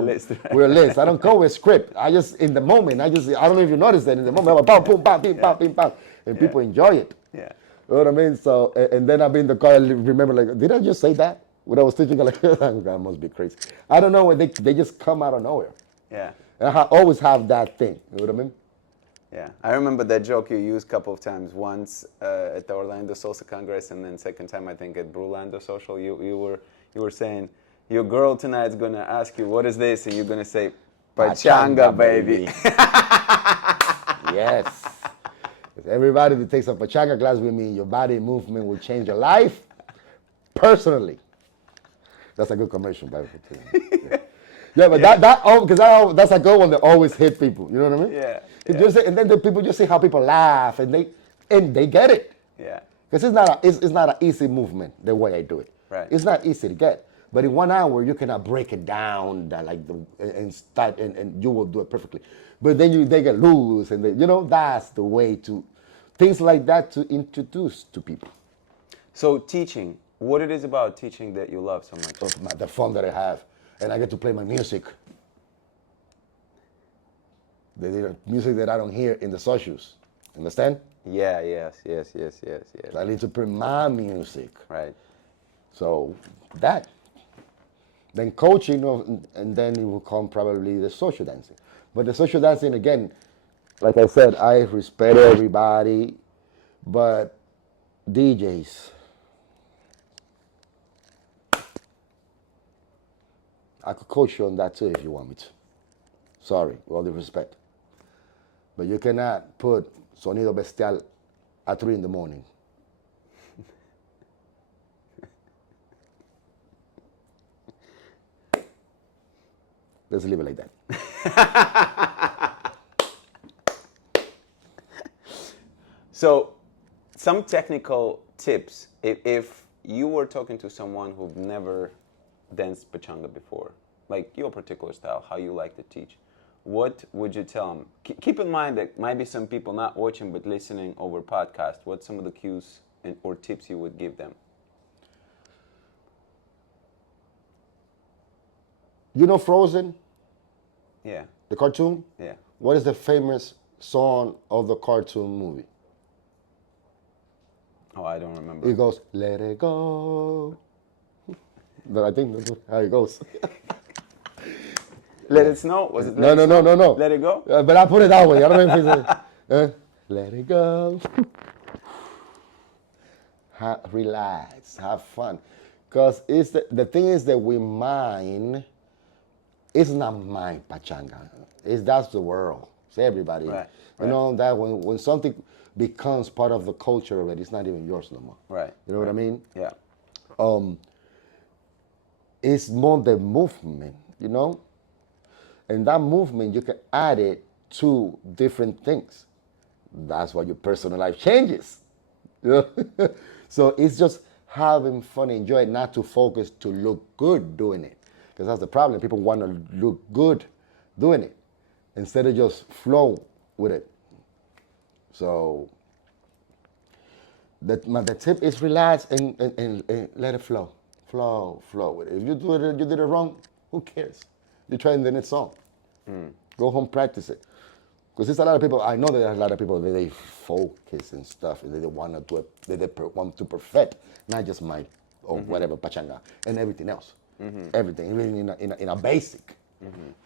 list. With a list. I don't come with a script. I just, in the moment, I don't know if you noticed that, in the moment, I'm like, boom, bam, bim, bam, bim, bam. And people enjoy it. Yeah. You know what I mean? So, and then I'll be in the car and remember like, did I just say that? When I was teaching, I'm like, that must be crazy. I don't know, they just come out of nowhere. Yeah. And I always have that thing. You know what I mean? Yeah, I remember that joke you used a couple of times. Once at the Orlando Salsa Congress, and then second time I think at Brulando Social. You were saying your girl tonight's gonna ask you what is this, and you're gonna say Pachanga, baby. Yes. Everybody that takes a Pachanga class with me, your body movement will change your life personally. That's a good commercial, by the way. Yeah, but that's a good one that always hit people. You know what I mean? Yeah. And then the people just see how people laugh and they get it. Yeah. Because it's not an easy movement the way I do it. Right. It's not easy to get. But in 1 hour you cannot break it down and start and you will do it perfectly. But then they get loose and that's the way to things like that to introduce to people. So teaching, what it is about teaching that you love so much? The fun that I have. And I get to play my music. The music that I don't hear in the socials. Understand? Yeah, yes. I need to play my music. Right. So that. Then coaching, and then it will come probably the social dancing. But the social dancing, again, like I said, I respect everybody, but DJs. I could coach you on that too if you want me to. Sorry, with all due respect. But you cannot put Sonido Bestial at 3 in the morning. Let's leave it like that. So, some technical tips. If you were talking to someone who've never danced Pachanga before, like your particular style, how you like to teach, what would you tell them? Keep in mind that might be some people not watching but listening over podcast. What's some of the cues or tips you would give them? You know Frozen? Yeah. The cartoon? Yeah. What is the famous song of the cartoon movie? Oh, I don't remember. It goes, let it go. But I think that's how it goes. Let it snow? Was it No. Let it go? But I put it that way. I don't know if it's let it go. Relax, have fun. Because the thing is that we mind, it's not my pachanga. That's the world. It's everybody. Right. You know, that when something becomes part of the culture already, it's not even yours no more. Right. You know what I mean? Yeah. It's more the movement, you know? And that movement, you can add it to different things. That's why your personal life changes. So it's just having fun, enjoy it, not to focus to look good doing it. Because that's the problem. People want to look good doing it instead of just flow with it. So the tip is relax and let it flow. flow with it. If you did it wrong, who cares? You try the next song. Go home, practice it. Because there's a lot of people, I know there are a lot of people that they focus and stuff, and they want to do it, they want to perfect, not just my, or whatever, pachanga, and everything else. Everything, even in a basic.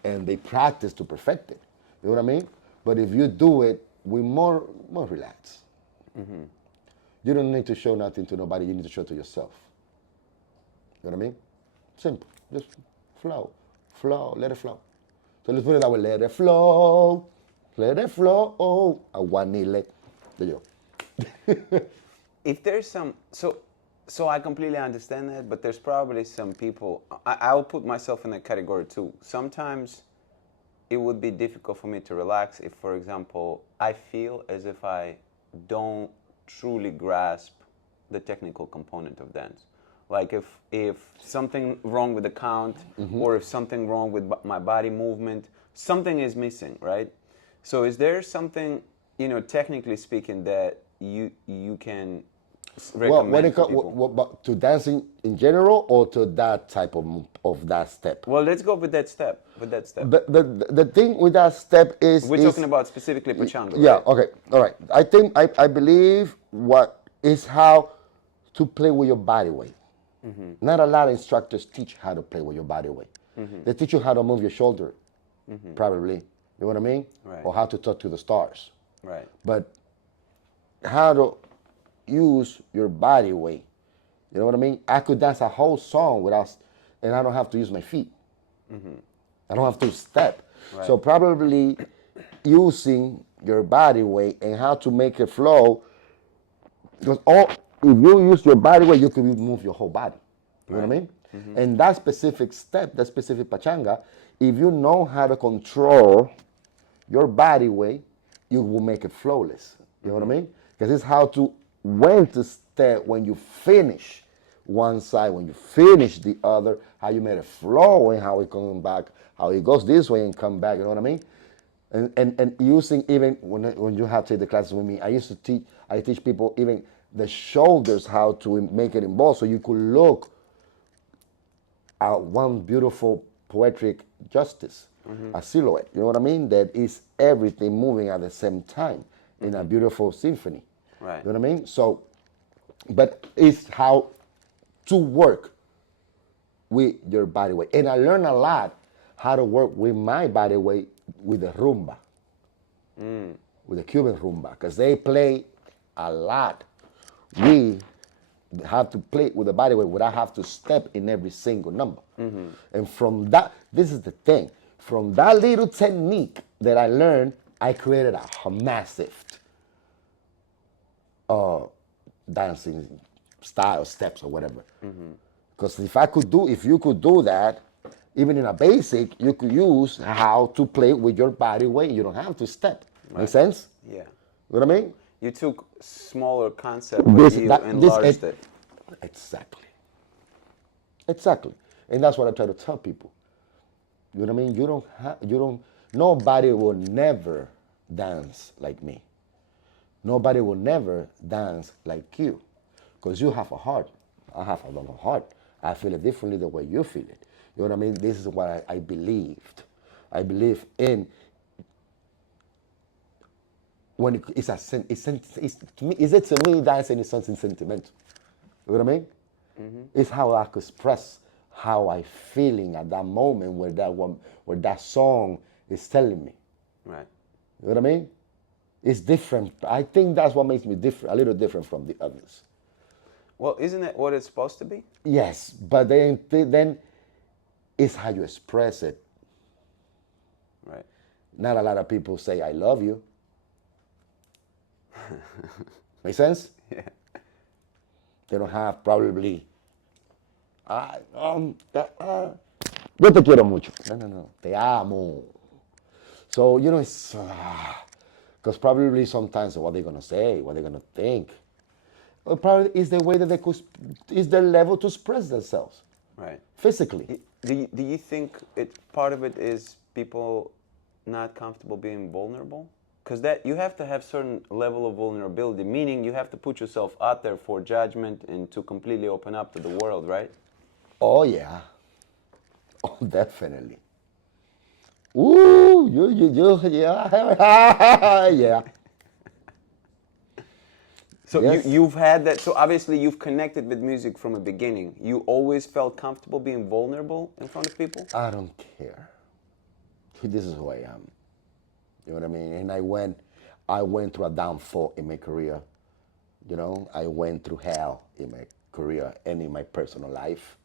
And they practice to perfect it. You know what I mean? But if you do it with more relaxed, you don't need to show nothing to nobody, you need to show to yourself. You know what I mean? Simple. Just flow, let it flow. So let's put it that way, let it flow. Let it flow. Aguanile. There you go. If there's some, so I completely understand that, but there's probably some people, I'll put myself in that category too. Sometimes it would be difficult for me to relax if, for example, I feel as if I don't truly grasp the technical component of dance. Like if something wrong with the count, or if something wrong with my body movement, something is missing, right? So is there something, technically speaking, that you can recommend When it to people? to dancing in general, or to that type of that step? Well, let's go with that step. The thing with that step is We're talking about specifically Pachanga. Yeah. Right? Okay. All right. I think I believe what is how to play with your body weight. Not a lot of instructors teach how to play with your body weight. They teach you how to move your shoulder, probably. You know what I mean? Right. Or how to talk to the stars. Right. But how to use your body weight. You know what I mean? I could dance a whole song without, and I don't have to use my feet. I don't have to step. Right. So probably using your body weight and how to make it flow. Because if you use your body weight, you can move your whole body. You know what I mean? And that specific step, that specific pachanga, if you know how to control your body weight, you will make it flawless. You know what I mean? Because it's how to, when to step, when you finish one side, when you finish the other, how you made it flow and how it comes back, how it goes this way and come back, you know what I mean? And using even, when you have to take the classes with me, I teach people even the shoulders, how to make it involved, so you could look at one beautiful poetic justice, a silhouette, you know what I mean? That is everything moving at the same time in a beautiful symphony. Right. You know what I mean? So, but it's how to work with your body weight. And I learned a lot how to work with my body weight with the rumba, with the Cuban rumba, because they play a lot. We have to play with the body weight where I have to step in every single number. And from that, this is the thing, from that little technique that I learned, I created a massive dancing style, steps or whatever. Because if you could do that, even in a basic, you could use how to play with your body weight. You don't have to step. Make sense? Yeah. You know what I mean? You took smaller concept, but you enlarged it. Exactly. And that's what I try to tell people. You know what I mean? Nobody will never dance like me. Nobody will never dance like you. Because you have a heart. I have a long heart. I feel it differently the way you feel it. You know what I mean? This is what I believed. I believe in. When to me, dancing is something sentimental. You know what I mean? It's how I could express how I feeling at that moment where that song is telling me. Right. You know what I mean? It's different. I think that's what makes me different, a little different from the others. Well, isn't that what it's supposed to be? Yes, but then it's how you express it. Right. Not a lot of people say, I love you. Make sense? Yeah. They don't have probably, yo te quiero mucho. No, te amo. So, it's, because probably sometimes what they're going to say, what they're going to think, or probably is the way that is their level to express themselves. Right. Physically. Do you think part of it is people not comfortable being vulnerable? Because that you have to have certain level of vulnerability, meaning you have to put yourself out there for judgment and to completely open up to the world, right? Oh yeah. Oh, definitely. Ooh, yeah, yeah, So yes. you've had that. So obviously you've connected with music from the beginning. You always felt comfortable being vulnerable in front of people. I don't care. This is who I am. You know what I mean? And I went through a downfall in my career. You know, I went through hell in my career and in my personal life.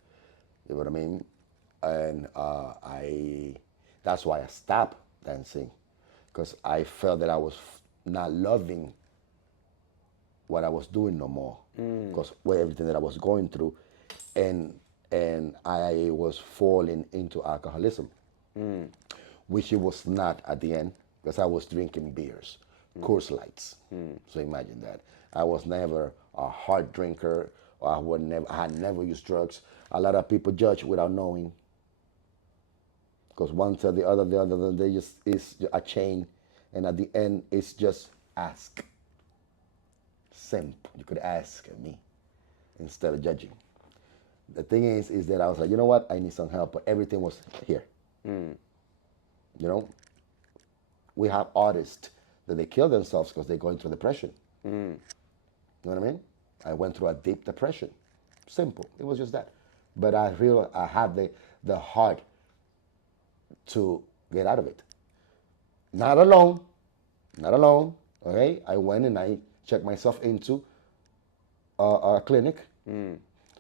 You know what I mean? And that's why I stopped dancing, because I felt that I was not loving what I was doing no more, because everything that I was going through, and I was falling into alcoholism, which it was not at the end, because I was drinking beers, Coors Lights. So imagine that. I was never a hard drinker, or I had never used drugs. A lot of people judge without knowing, because one to the other, they just is a chain, and at the end it's just ask. Simple. You could ask me instead of judging. The thing is that I was like, you know what? I need some help, but everything was here. You know, we have artists that they kill themselves because they're going through depression. You know what I mean? I went through a deep depression. Simple. It was just that. But I had the heart to get out of it. Not alone. Not alone. Okay? I went and I checked myself into a clinic, and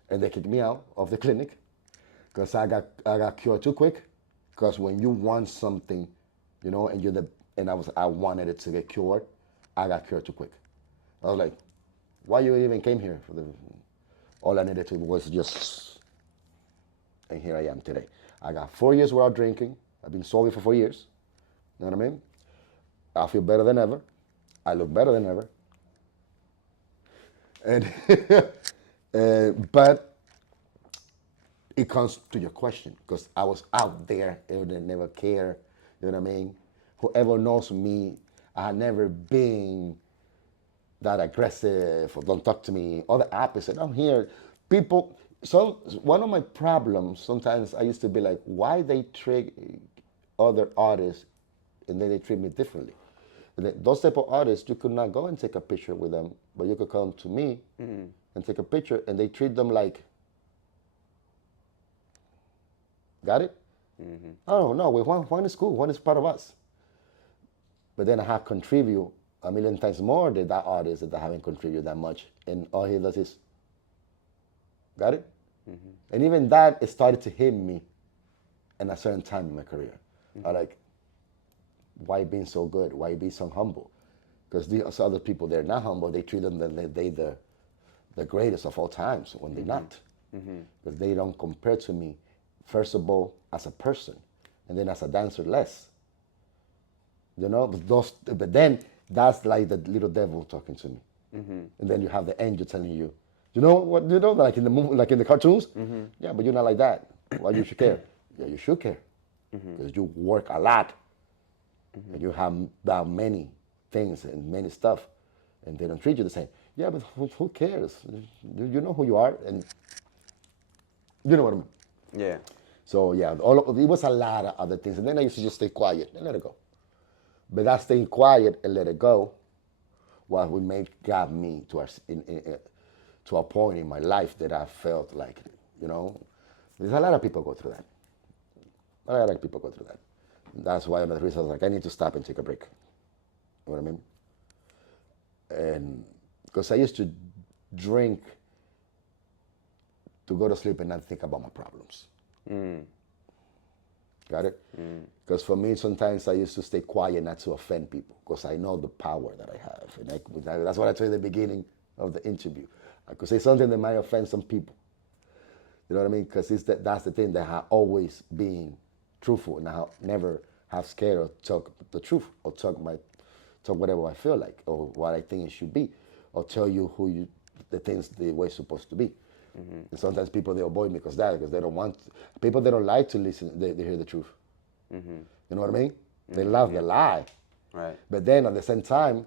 they kicked me out of the clinic because I got cured too quick. Because when you want something, you know, and I wanted it to get cured, I got cured too quick. I was like, why you even came here for all I needed to was just, and here I am today. I got 4 years without drinking. I've been sober for 4 years. You know what I mean? I feel better than ever. I look better than ever. But it comes to your question, because I was out there and they never care. You know what I mean? Whoever knows me, I had never been that aggressive or don't talk to me, or the opposite. I'm here. People, so one of my problems, sometimes I used to be like, why they treat other artists and then they treat me differently. Those type of artists, you could not go and take a picture with them, but you could come to me and take a picture, and they treat them like, got it? Oh no, Juan is cool. Juan is part of us. But then I have contribute a million times more than that artist that haven't contributed that much, and all he does is, got it? And even that, it started to hit me in a certain time in my career. I like, why being so good? Why be so humble? Because these other people, they're not humble. They treat them that they the greatest of all times when they're not. Because they don't compare to me, first of all, as a person, and then as a dancer less. You know, but then that's like the little devil talking to me. And then you have the angel telling you, you know what, you know, like in the movie, like in the cartoons? Yeah, but you're not like that. Why you should care? Yeah, you should care. Because you work a lot. And you have that many things and many stuff, and they don't treat you the same. Yeah, but who cares? You know who you are, and you know what I mean. Yeah. So yeah, it was a lot of other things, and then I used to just stay quiet and let it go. But that staying quiet and let it go, what got me to a point in my life that I felt like, you know, there's a lot of people go through that. A lot of people go through that. That's why one of the reasons I was like, I need to stop and take a break. You know what I mean? And because I used to drink to go to sleep and not think about my problems. Got it? Because for me, sometimes I used to stay quiet not to offend people, because I know the power that I have. And that's what I told you at the beginning of the interview. I could say something that might offend some people. You know what I mean? Because that's the thing, that I have always been truthful, and I never have scared or talk the truth, or talk whatever I feel like, or what I think it should be, or tell you the things the way it's supposed to be. And sometimes people, they avoid me because they don't want, people, they don't like to listen, they hear the truth. You know what I mean? They love the lie. Right. But then at the same time,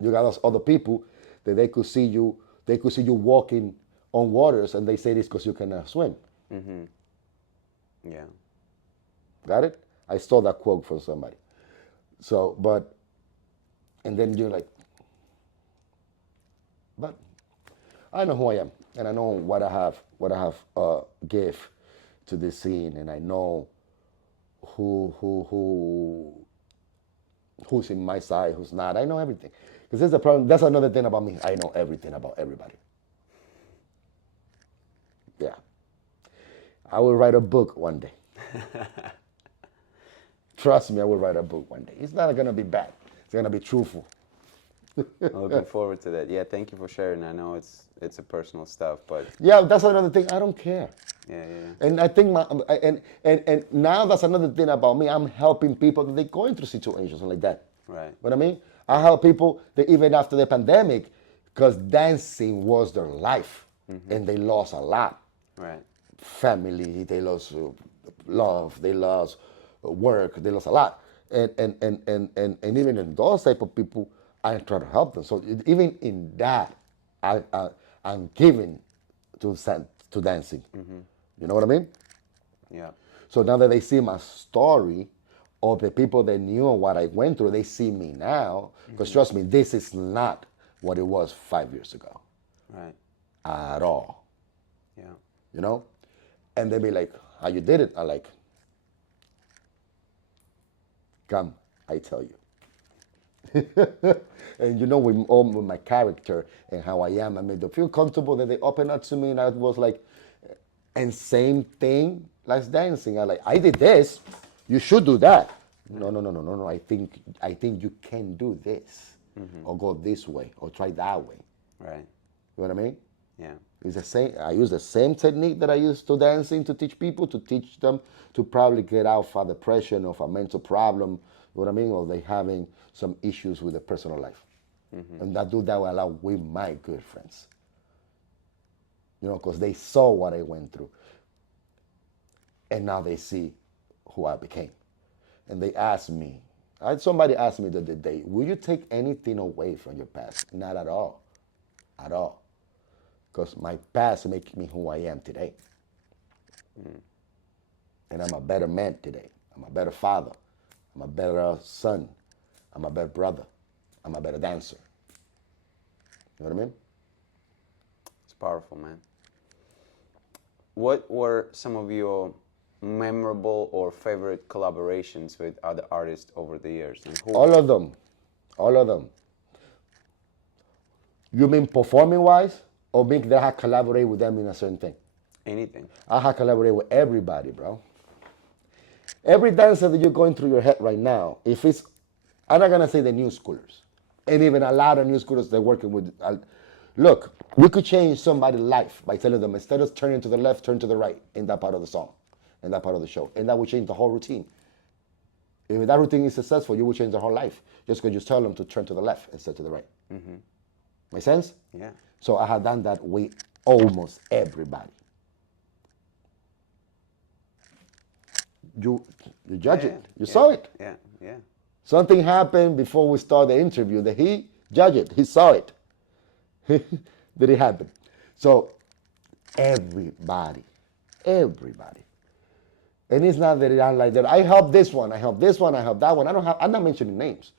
you got those other people that they could see you walking on waters, and they say this because you cannot swim. Yeah. Got it? I stole that quote from somebody. So, but, and then you're like, but I know who I am, and I know what I have give to this scene, and I know who's in my side, who's not. I know everything, because that's the problem. That's another thing about me. I know everything about everybody. Yeah, I will write a book one day. Trust me, I will write a book one day. It's not gonna be bad. It's gonna be truthful. Looking forward to that. Yeah, thank you for sharing. I know it's a personal stuff, but Yeah, that's another thing. I don't care. yeah, yeah. And I think and now that's another thing about me. I'm helping people that they're going through situations like that. Right. What I mean? I help people that even after the pandemic, because dancing was their life, and they lost a lot. Right. Family, they lost love, they lost work, they lost a lot. And even in those type of people, I try to help them. So even in that, I'm giving to dancing. You know what I mean? Yeah. So now that they see my story, or the people that knew what I went through, they see me now. Because trust me, this is not what it was 5 years ago Right. at all. Yeah. You know? And they be like, how you did it? I like, come, I tell you. And you know, with my character and how I am, I made them feel comfortable, that they open up to me, and I was like, and same thing like dancing. I did this, you should do that. No. I think you can do this, or go this way, or try that way. Right. You know what I mean? Yeah. It's the same. I use the same technique that I use to dancing to teach people, to teach them to probably get out of depression, of a mental problem. You know what I mean? Or they having some issues with their personal life. And I do that a lot with my good friends. You know, because they saw what I went through, and now they see who I became. And they asked me, somebody asked me the other day, will you take anything away from your past? Not at all. At all. Because my past makes me who I am today. And I'm a better man today. I'm a better father. I'm a better son. I'm a better brother. I'm a better dancer. You know what I mean? It's powerful, man. What were some of your memorable or favorite collaborations with other artists over the years? And who? All of them. All of them. You mean performing wise? Or mean that I collaborate with them in a certain thing? Anything. I have collaborated with everybody, bro. Every dancer that you're going through your head right now, if it's, I'm not gonna say the new schoolers, and even a lot of new schoolers they're working with. Look, we could change somebody's life by telling them, instead of turning to the left, turn to the right in that part of the song, in that part of the show, and that would change the whole routine. If that routine is successful, you will change their whole life just because you tell them to turn to the left instead to the right. Make sense? Yeah. So I have done that with almost everybody. You judge it. You saw it. Yeah. Yeah. Something happened before we start the interview that he judged it. He saw it. Did it happen? So everybody. And it's not that I'm like that. I help this one. I help this one. I help that one. I'm not mentioning names.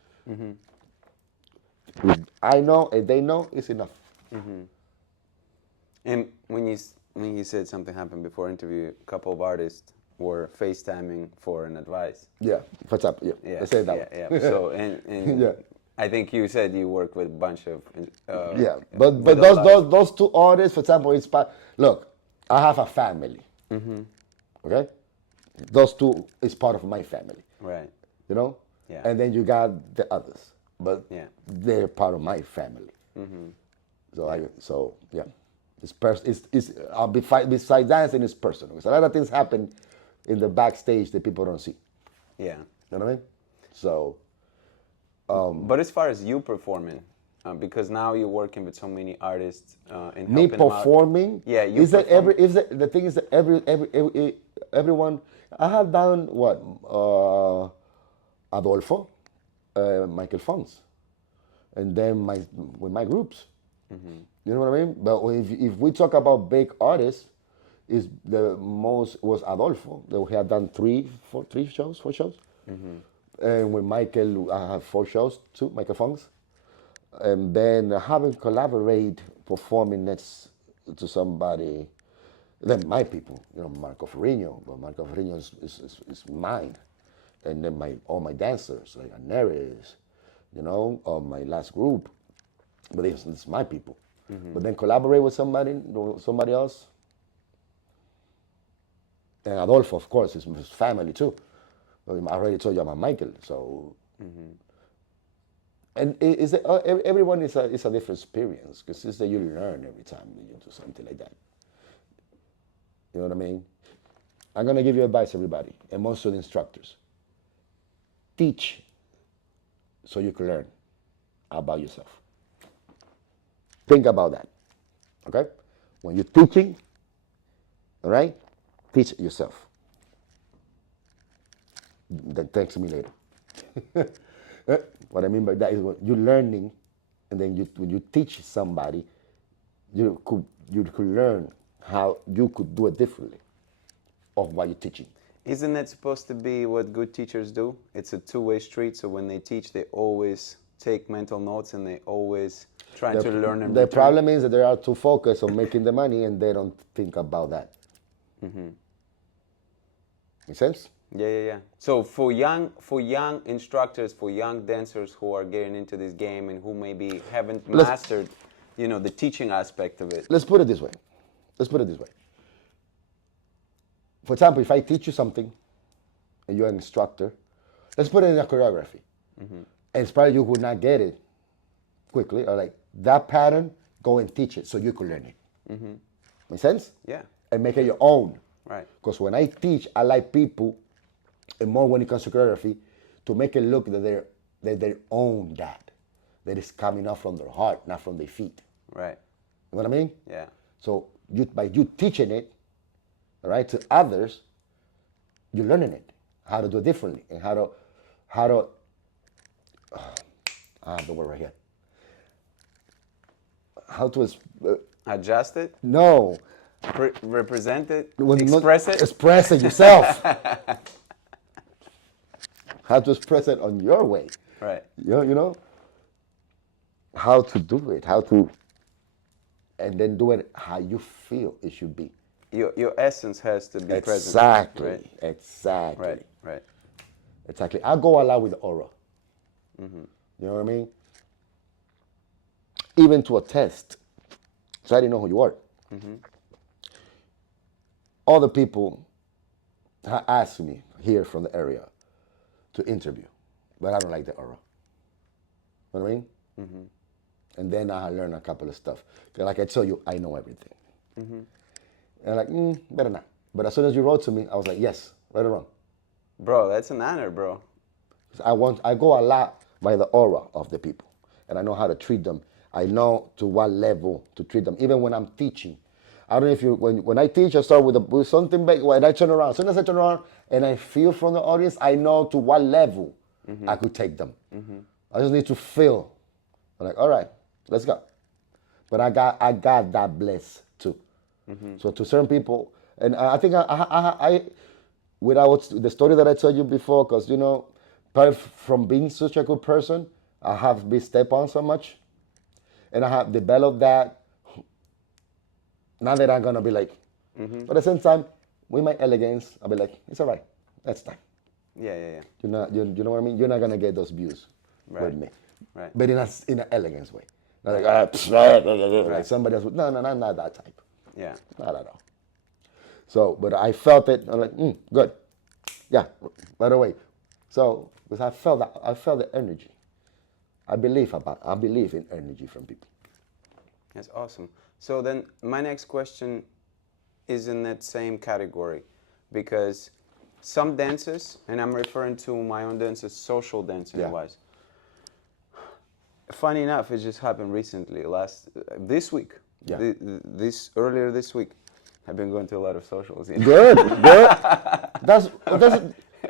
I know, and they know, it's enough. And when you said something happened before interview, a couple of artists were FaceTiming for an advice. Yeah, what's up? Yeah, Yeah. let's say that. Yeah. So and Yeah. I think you said you work with a bunch of Yeah, but with a lot of- those two artists, for example, look, I have a family. Okay, those two is part of my family. Right. You know. Yeah. And then you got the others, but Yeah. they're part of my family. So yeah, this person is besides dancing, it's personal. Because a lot of things happen in the backstage that people don't see. Yeah. You know what I mean? So. But as far as you performing, because now you're working with so many artists and Me helping them out. performing? Yeah, you is that perform. the thing is that everyone I have done what Adolfo, Maykel Fons, and then with my groups. You know what I mean? But if we talk about big artists, is the most was Adolfo. We had done four shows. And with Maykel, I have 4 shows too, Maykel Funks. And then having collaborate performing next to somebody, then my people, Marco Ferrigno, but Marco Ferrigno is mine. And then all my dancers, like Neres, my last group, but it's my people. But then collaborate with somebody else. And Adolfo, of course, is his family too. I already told you about Maykel, so. And everyone is a different experience, because it's that you learn every time you do something like that. You know what I mean? I'm gonna give you advice, everybody, and most of the instructors. Teach so you can learn about yourself. Think about that, okay? When you're teaching, all right, teach yourself. Then thanks to me later. What I mean by that is when you're learning, and then when you teach somebody, you could learn how you could do it differently of what you're teaching. Isn't that supposed to be what good teachers do? It's a two-way street, so when they teach, they always take mental notes and they always try to learn and The problem is that they are too focused on making the money and they don't think about that. Make sense? Yeah. So for young instructors, for young dancers who are getting into this game and who maybe haven't mastered, the teaching aspect of it. Let's put it this way. For example, if I teach you something and you're an instructor, let's put it in a choreography. And it's probably you would not get it quickly, or like that pattern, go and teach it so you can learn it. Make sense? Yeah. And make it your own. Right. Because when I teach, I like people, and more when it comes to choreography, to make it look that they own that is coming out from their heart, not from their feet. Right. You know what I mean? Yeah. So by you teaching it, all right, to others, you're learning it, how to do it differently, and how to I have the word right here. How to adjust it? No. Represent it? Express it? Express it yourself. How to express it on your way. Right. How to do it, and then do it how you feel it should be. Your essence has to be present. Exactly. Exactly. Right. Exactly. I go a lot with aura. You know what I mean? Even to a test. So I didn't know who you are. All the people asked me here from the area to interview, but I don't like the aura. You know what I mean? And then I learned a couple of stuff. Like I told you, I know everything. And I'm like, better not. But as soon as you wrote to me, I was like, yes, right or wrong. Bro, that's an honor, bro. I go a lot by the aura of the people, and I know how to treat them. I know to what level to treat them, even when I'm teaching. I don't know if when I teach, I start with something big. When I turn around, as soon as I turn around and I feel from the audience, I know to what level I could take them. I just need to feel. I'm like, all right, let's go. But I got that bliss too. So to certain people, and I think I without the story that I told you before, because apart from being such a good person, I have been stepped on so much, and I have developed that. Not that I'm gonna be like, but at the same time, with my elegance, I'll be like, it's all right, that's time. Yeah. You know what I mean? You're not gonna get those views with me, right? But in an elegance way, not like like somebody else. No, not that type. Yeah, not at all. So, but I felt it. I'm like, good, yeah, right away. So, because I felt the energy. I believe in energy from people. That's awesome. So then my next question is in that same category, because some dances, and I'm referring to my own dances, social dancing wise. Funny enough, it just happened recently, this week. Yeah. Earlier this week. I've been going to a lot of socials. Good.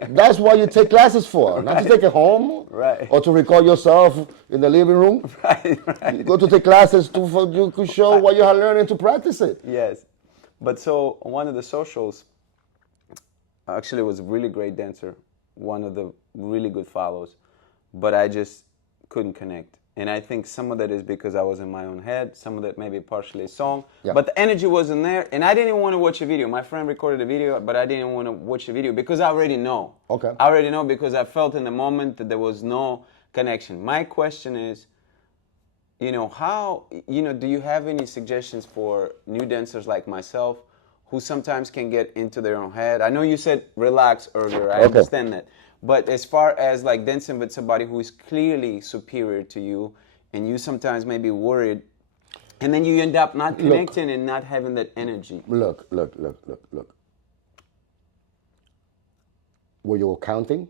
That's what you take classes for, not to take it home, right? Or to record yourself in the living room. Right. You go to take classes you could show what you are learning to practice it. Yes, But so one of the socials actually was a really great dancer, one of the really good follows, but I just couldn't connect. And I think some of that is because I was in my own head, some of that maybe partially song, but the energy wasn't there, and I didn't want to watch a video. My friend recorded a video, but I didn't want to watch the video because I already know. Okay. I already know because I felt in the moment that there was no connection. My question is, do you have any suggestions for new dancers like myself who sometimes can get into their own head? I know you said relax earlier, I understand that. But as far as like dancing with somebody who is clearly superior to you and you sometimes may be worried and then you end up not connecting and not having that energy. Look. Were you counting?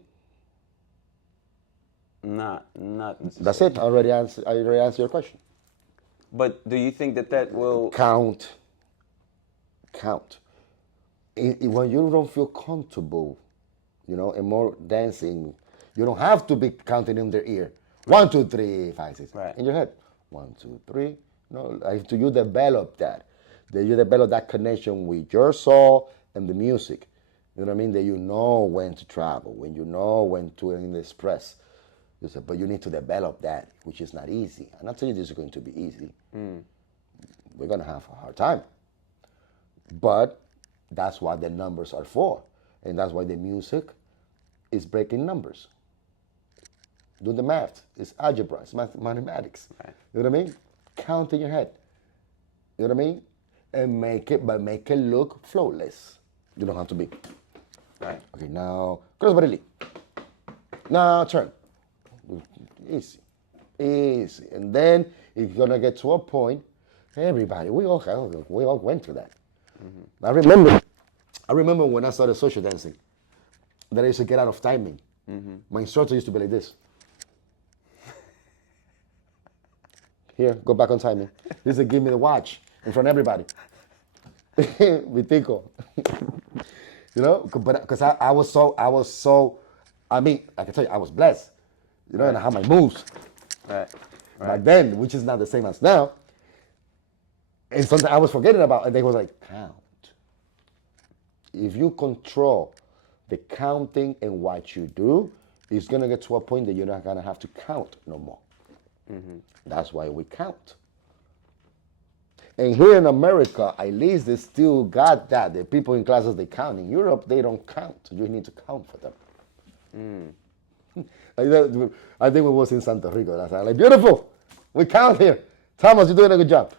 Not necessarily. That's it. I already answered your question. But do you think that will... Count. When you don't feel comfortable, and more dancing, you don't have to be counting in their ear. 1, 2, 3, 5, 6. Right. In your head. 1, 2, 3. Until you develop that. That you develop that connection with your soul and the music. You know what I mean? That you know when to travel, when you know when to express. But you need to develop that, which is not easy. I'm not telling you this is going to be easy. We're going to have a hard time. But that's what the numbers are for. And that's why the music is breaking numbers. Do the math. It's algebra. It's mathematics. Right. You know what I mean? Count in your head. You know what I mean? And make it look flawless. You don't have to be. Right. Okay, now, cross body. Now turn. Easy. And then it's gonna get to a point. Everybody, we all went through that. Mm-hmm. I remember when I started social dancing, that I used to get out of timing. Mm-hmm. My instructor used to be like this. Here, go back on timing. He used to give me the watch in front of everybody. Vitico. But because I was so, I can tell you, I was blessed. And I had my moves. Right. Back then, which is not the same as now. And something I was forgetting about, and they was like, count. If you control the counting and what you do, it's going to get to a point that you're not going to have to count no more. Mm-hmm. That's why we count. And here in America, at least they still got that. The people in classes, they count. In Europe, they don't count. You need to count for them. I think we was in Santo Rico. That's like, beautiful. We count here. Thomas, you're doing a good job.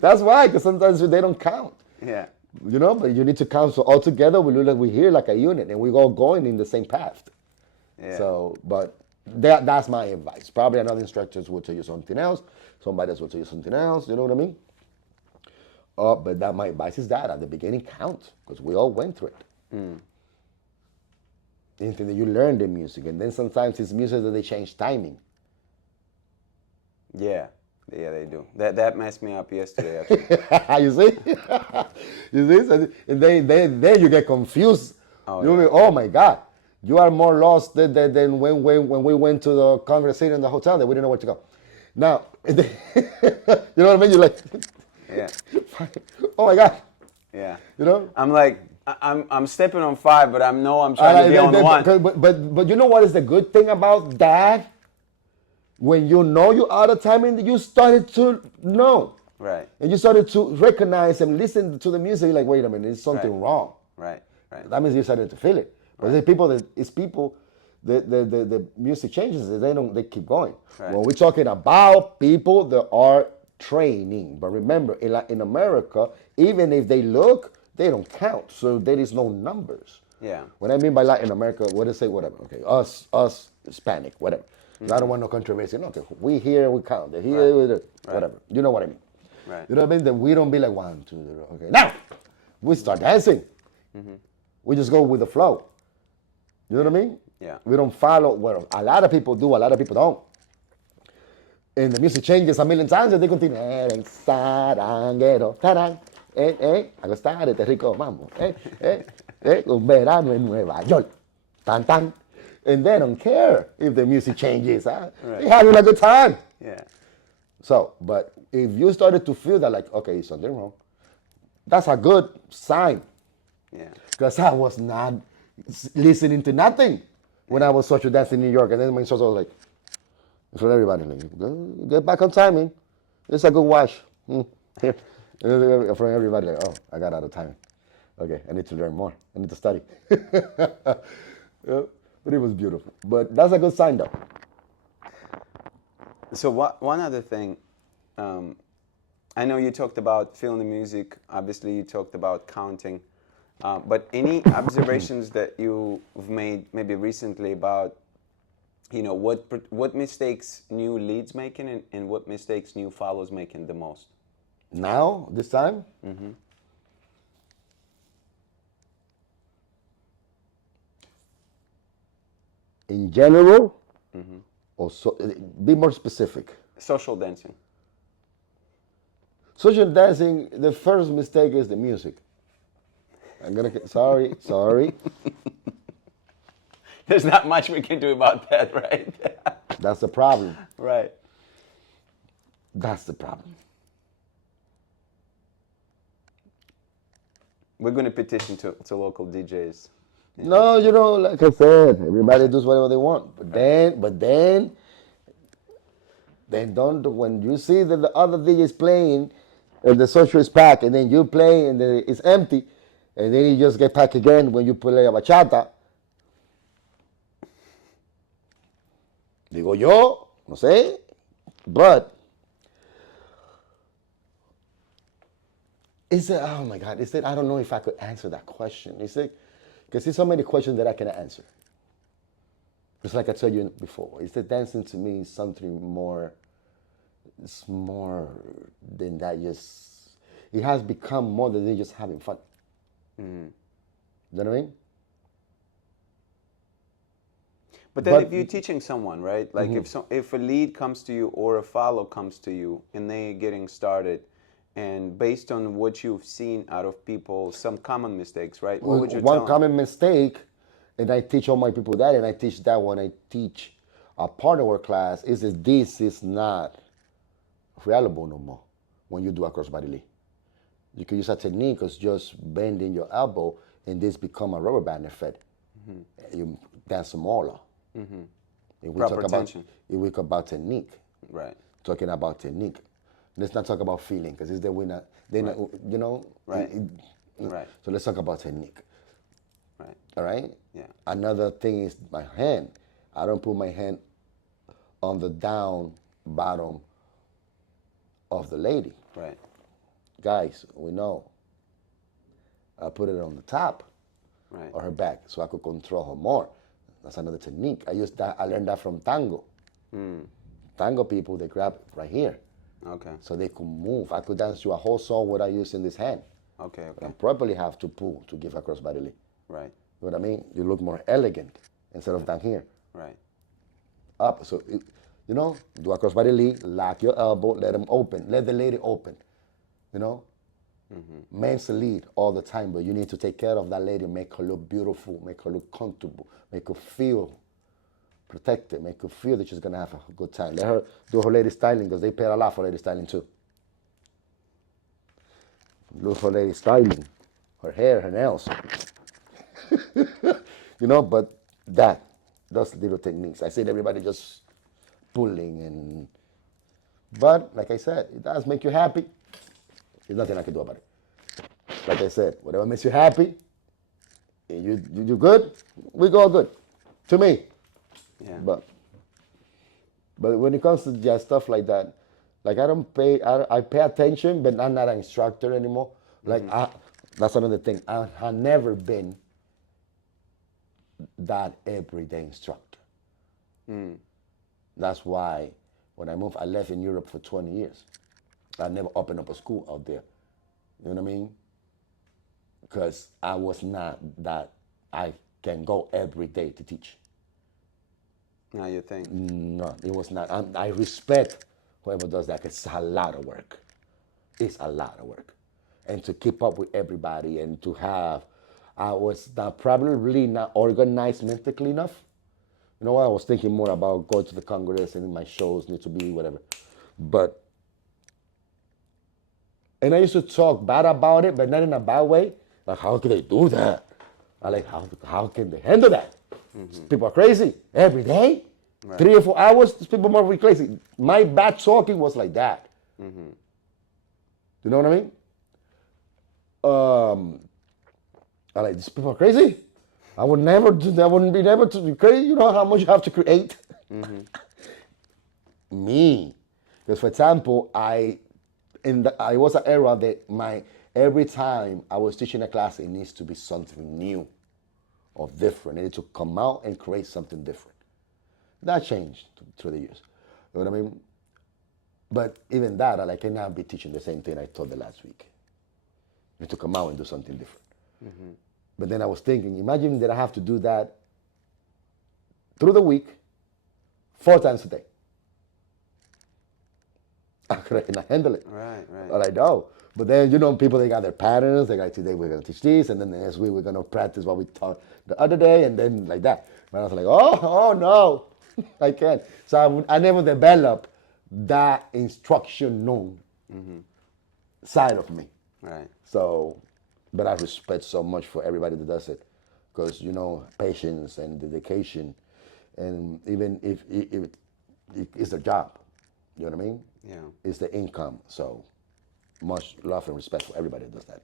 That's why, because sometimes they don't count. Yeah. But you need to count. So all together, we look like we're here like a unit, and we're all going in the same path. Yeah. So, but that's my advice. Probably another instructor will tell you something else. Somebody else will tell you something else. You know what I mean? But my advice is that at the beginning, count, because we all went through it. Anything that you learn the music, and then sometimes it's music that they change timing. Yeah, they do. That messed me up yesterday, actually. You see? So, and then you get confused. Oh my God. You are more lost than when we went to the conversation in the hotel that we didn't know where to go. Now, you know what I mean? You're like, yeah. Oh my God. Yeah. I'm like, I'm stepping on 5, but I'm trying to be on 1. But you know what is the good thing about that? When you know you're out of timing, you started to know. Right. And you started to recognize and listen to the music. You're like, wait a minute, there's something wrong. Right. That means you started to feel it. But there's people the music changes, they keep going. Right. When we're talking about people that are training. But remember, in America, even if they look, they don't count. So there is no numbers. Yeah. What I mean by Latin America, what is it? Whatever. Okay, us, Hispanic, whatever. Mm-hmm. I don't want no controversy. No, okay, we here, we count. They're here, whatever. You know what I mean? Right. You know what I mean? Then we don't be like 1, 2, 3. Okay, now we start dancing. Mm-hmm. We just go with the flow. You know what I mean? Yeah. We don't follow. Well, a lot of people do. A lot of people don't. And the music changes a million times, and they continue. Saranguero, tarán, acostar, este rico mambo, un verano en Nueva York, tan tan, and they don't care if the music changes. Huh? Right. They're having a good time. Yeah. So, but if you started to feel that, like, okay, something wrong, That's a good sign. Yeah. Because I was not listening to nothing when I was social dancing in New York. And then my social was like, in front of everybody, like, get back on timing. It's a good wash. Here. In front of everybody, like, oh, I got out of timing. Okay, I need to learn more. I need to study. Yeah, but it was beautiful. But that's a good sign, though. So one other thing, I know you talked about feeling the music. Obviously, you talked about counting. But any observations that you've made maybe recently about, what mistakes new leads making and what mistakes new follows making the most? Now, this time, in general, or so, be more specific. Social dancing. Social dancing, the first mistake is the music. Sorry. There's not much we can do about that, right? That's the problem. Right. That's the problem. We're going to petition to local DJs. No, like I said, everybody does whatever they want. But then don't, when you see that the other DJ is playing and the social is packed, and then you play and then it's empty, and then you just get packed again when you play a bachata. Digo yo, no sé, but oh my God, I don't know if I could answer that question. Because there's so many questions that I cannot answer. Just like I told you before, dancing to me is something more, it's more than that. It has become more than just having fun. You know what I mean? But then if you're teaching someone, right? Like if a lead comes to you or a follow comes to you and they're getting started, and based on what you've seen out of people, some common mistakes, right? What would you tell them? One common mistake, and I teach all my people that, and I teach that when I teach a part of our class, is that this is not reliable no more when you do a crossbody lead. You can use a technique of just bending your elbow, and this become a rubber band effect. You dance mola. Proper tension. If we talk about technique, right? Talking about technique. Let's not talk about feeling, because it's the winner. Right. Right. So let's talk about technique. Right. All right? Yeah. Another thing is my hand. I don't put my hand on the down bottom of the lady. Right. Guys, we know. I put it on the top of her back so I could control her more. That's another technique. I learned that from tango. Tango people, they grab it right here. Okay. So they could move. I could dance you a whole song without using this hand. Okay. But I properly have to pull to give a crossbody lead. Right. You know what I mean? You look more elegant instead of down here. Right. Up. So, do a crossbody lead, lock your elbow, let them open. Let the lady open. Men's lead all the time, but you need to take care of that lady, make her look beautiful, make her look comfortable, make her feel protected, make her feel that she's going to have a good time. Let her do her lady styling, because they pay a lot for lady styling too. Look for lady styling, her hair, her nails. But those little techniques. I said everybody just pulling but like I said, it does make you happy. There's nothing I can do about it. Like I said, whatever makes you happy, and you do good, we go good. To me. Yeah. But when it comes to just stuff like that, like I pay attention, but I'm not an instructor anymore. Like that's another thing. I have never been that everyday instructor. That's why when I moved, I left in Europe for 20 years. I never opened up a school out there. You know what I mean? Because I was not that I can go every day to teach. Now you think? No, it was not. I respect whoever does that, 'cause it's a lot of work. It's a lot of work. And to keep up with everybody and to have, I was probably not organized mentally enough. I was thinking more about going to the Congress and my shows need to be whatever. But And I used to talk bad about it, but not in a bad way. Like, how can they do that? I like, how can they handle that? People are crazy every day. Right. 3 or 4 hours, these people must be crazy. My bad talking was like that. You know what I mean? I like, these people are crazy. I would never do that. I wouldn't be able to be crazy. You know how much you have to create? Me. Because, for example, I was an era that every time I was teaching a class, it needs to be something new or different. It needs to come out and create something different. That changed through the years. You know what I mean? But even that, I cannot be teaching the same thing I taught the last week. You need to come out and do something different. But then I was thinking, imagine that I have to do that through the week, 4 times a day. I cannot handle it. Right. I'm like, no. But then, people, they got their patterns. They got, today we're going to teach this, and then the next week we're going to practice what we taught the other day, and then like that. And I was like, oh no, I can't. So I never developed that instructional side of me. Right. So, but I respect so much for everybody that does it, because patience and dedication, and even if it's their job, you know what I mean? Yeah. It's the income. So, much love and respect for everybody that does that.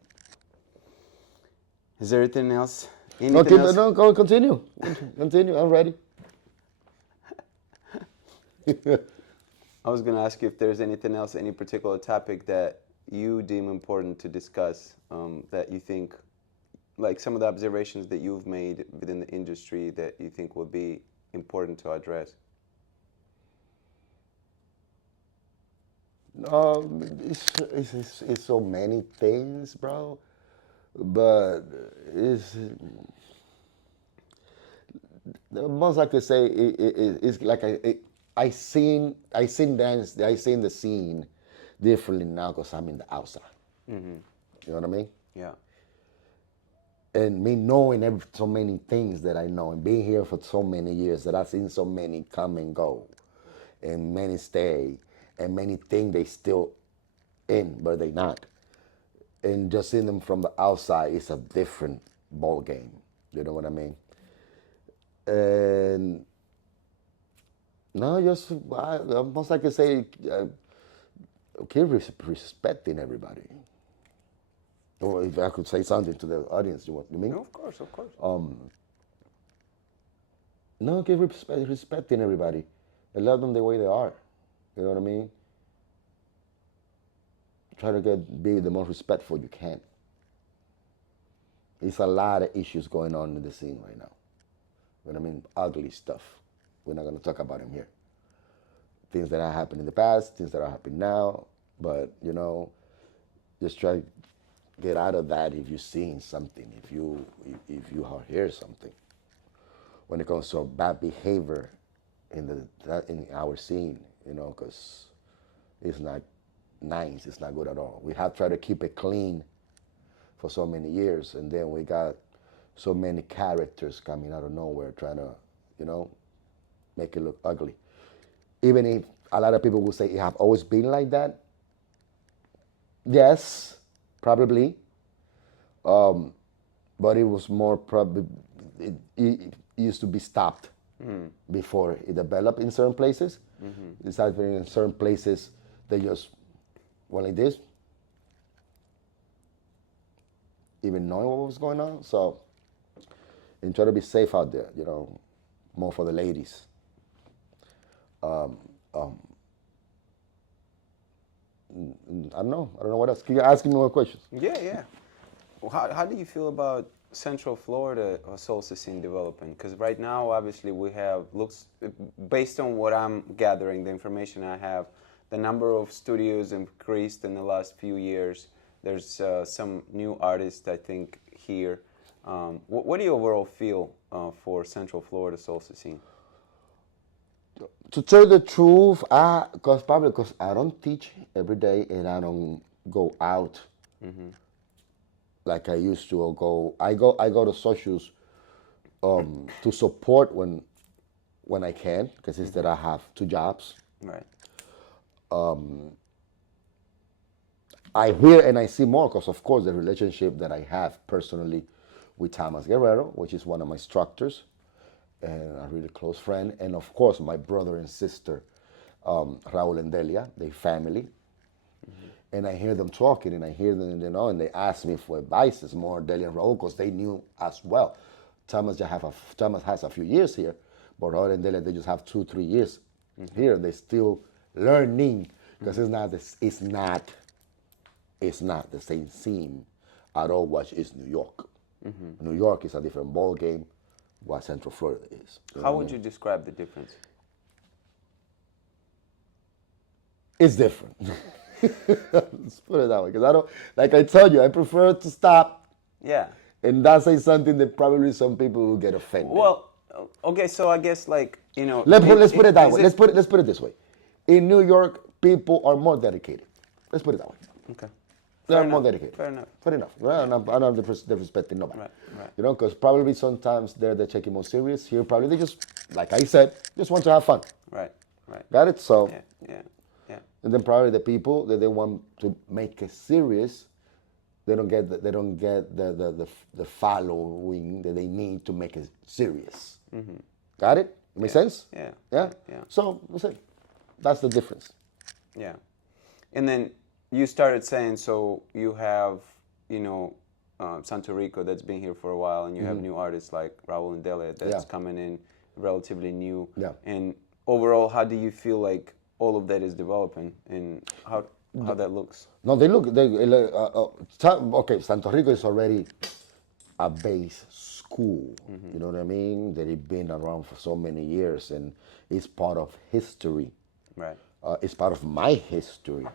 Is there anything else? No, go continue. Continue. I'm ready. I was going to ask you if there's anything else, any particular topic that you deem important to discuss, that you think, like some of the observations that you've made within the industry that you think would be important to address. It's so many things, bro. But the most I could say is like I seen the scene differently now because I'm in the outside. You know what I mean? Yeah. And me knowing so many things that I know, and being here for so many years, that I've seen so many come and go, and many stay, and many think they still in, but they not. And just seeing them from the outside is a different ball game. You know what I mean? And no, just almost like I say, keep respecting everybody. Or if I could say something to the audience, you mean? No, of course. No, keep respecting everybody. And love them the way they are. You know what I mean? Try to be the most respectful you can. There's a lot of issues going on in the scene right now. You know what I mean? Ugly stuff. We're not going to talk about them here. Things that have happened in the past, things that are happening now. But, just try to get out of that if you're seeing something, if you hear something. When it comes to bad behavior in our scene, because it's not nice, it's not good at all. We have tried to keep it clean for so many years, and then we got so many characters coming out of nowhere trying to, make it look ugly. Even if a lot of people will say it have always been like that, yes, probably. But it was more probably, it used to be stopped before it developed in certain places. It's happening in certain places, they just went like this, even knowing what was going on. So, and try to be safe out there, more for the ladies. I don't know what else. Can you ask me more questions? Yeah. Well, how do you feel about Central Florida salsa scene development? Because right now, obviously, we have, based on what I'm gathering, the information I have, the number of studios increased in the last few years. There's some new artists, I think, here. What do you overall feel for Central Florida salsa scene? To tell the truth, because I don't teach every day and I don't go out like I used to go. I go to socials to support when I can, because instead I have 2 jobs. Right. I hear and I see more because, of course, the relationship that I have personally with Thomas Guerrero, which is one of my instructors and a really close friend, and of course, my brother and sister, Raul and Delia, they family. And I hear them talking, and I hear them, and they ask me for advice. More Delia and Raul because they knew as well. Thomas has a few years here, but Raul and Delia, they just have 2-3 years here. They're still learning because it's not the same scene at all what is New York. New York is a different ball game what Central Florida is. How would you describe the difference? It's different. Let's put it that way. Because I don't, like I told you, I prefer to stop. Yeah. And that say something that probably some people will get offended. Well, okay, so I guess like, Let's put it that way. Let's put it this way. In New York, people are more dedicated. Let's put it that way. Okay. They're more dedicated. Fair enough. Fair enough. Well, I'm not disrespecting nobody. Right. Because probably sometimes they're taking more serious. Here, probably they just, like I said, just want to have fun. Right. Got it? So. Yeah. And then probably the people that they want to make it serious, they don't get the following that they need to make it serious. Got it? Make sense? Yeah. So listen, that's the difference. Yeah. And then you started saying, so you have, Santo Rico that's been here for a while, and you have new artists like Raul and Delia that's coming in relatively new. Yeah. And overall, how do you feel like all of that is developing and how that looks? No, okay, Santo Rico is already a base school. You know what I mean? That it's been around for so many years, and it's part of history. Right. It's part of my history.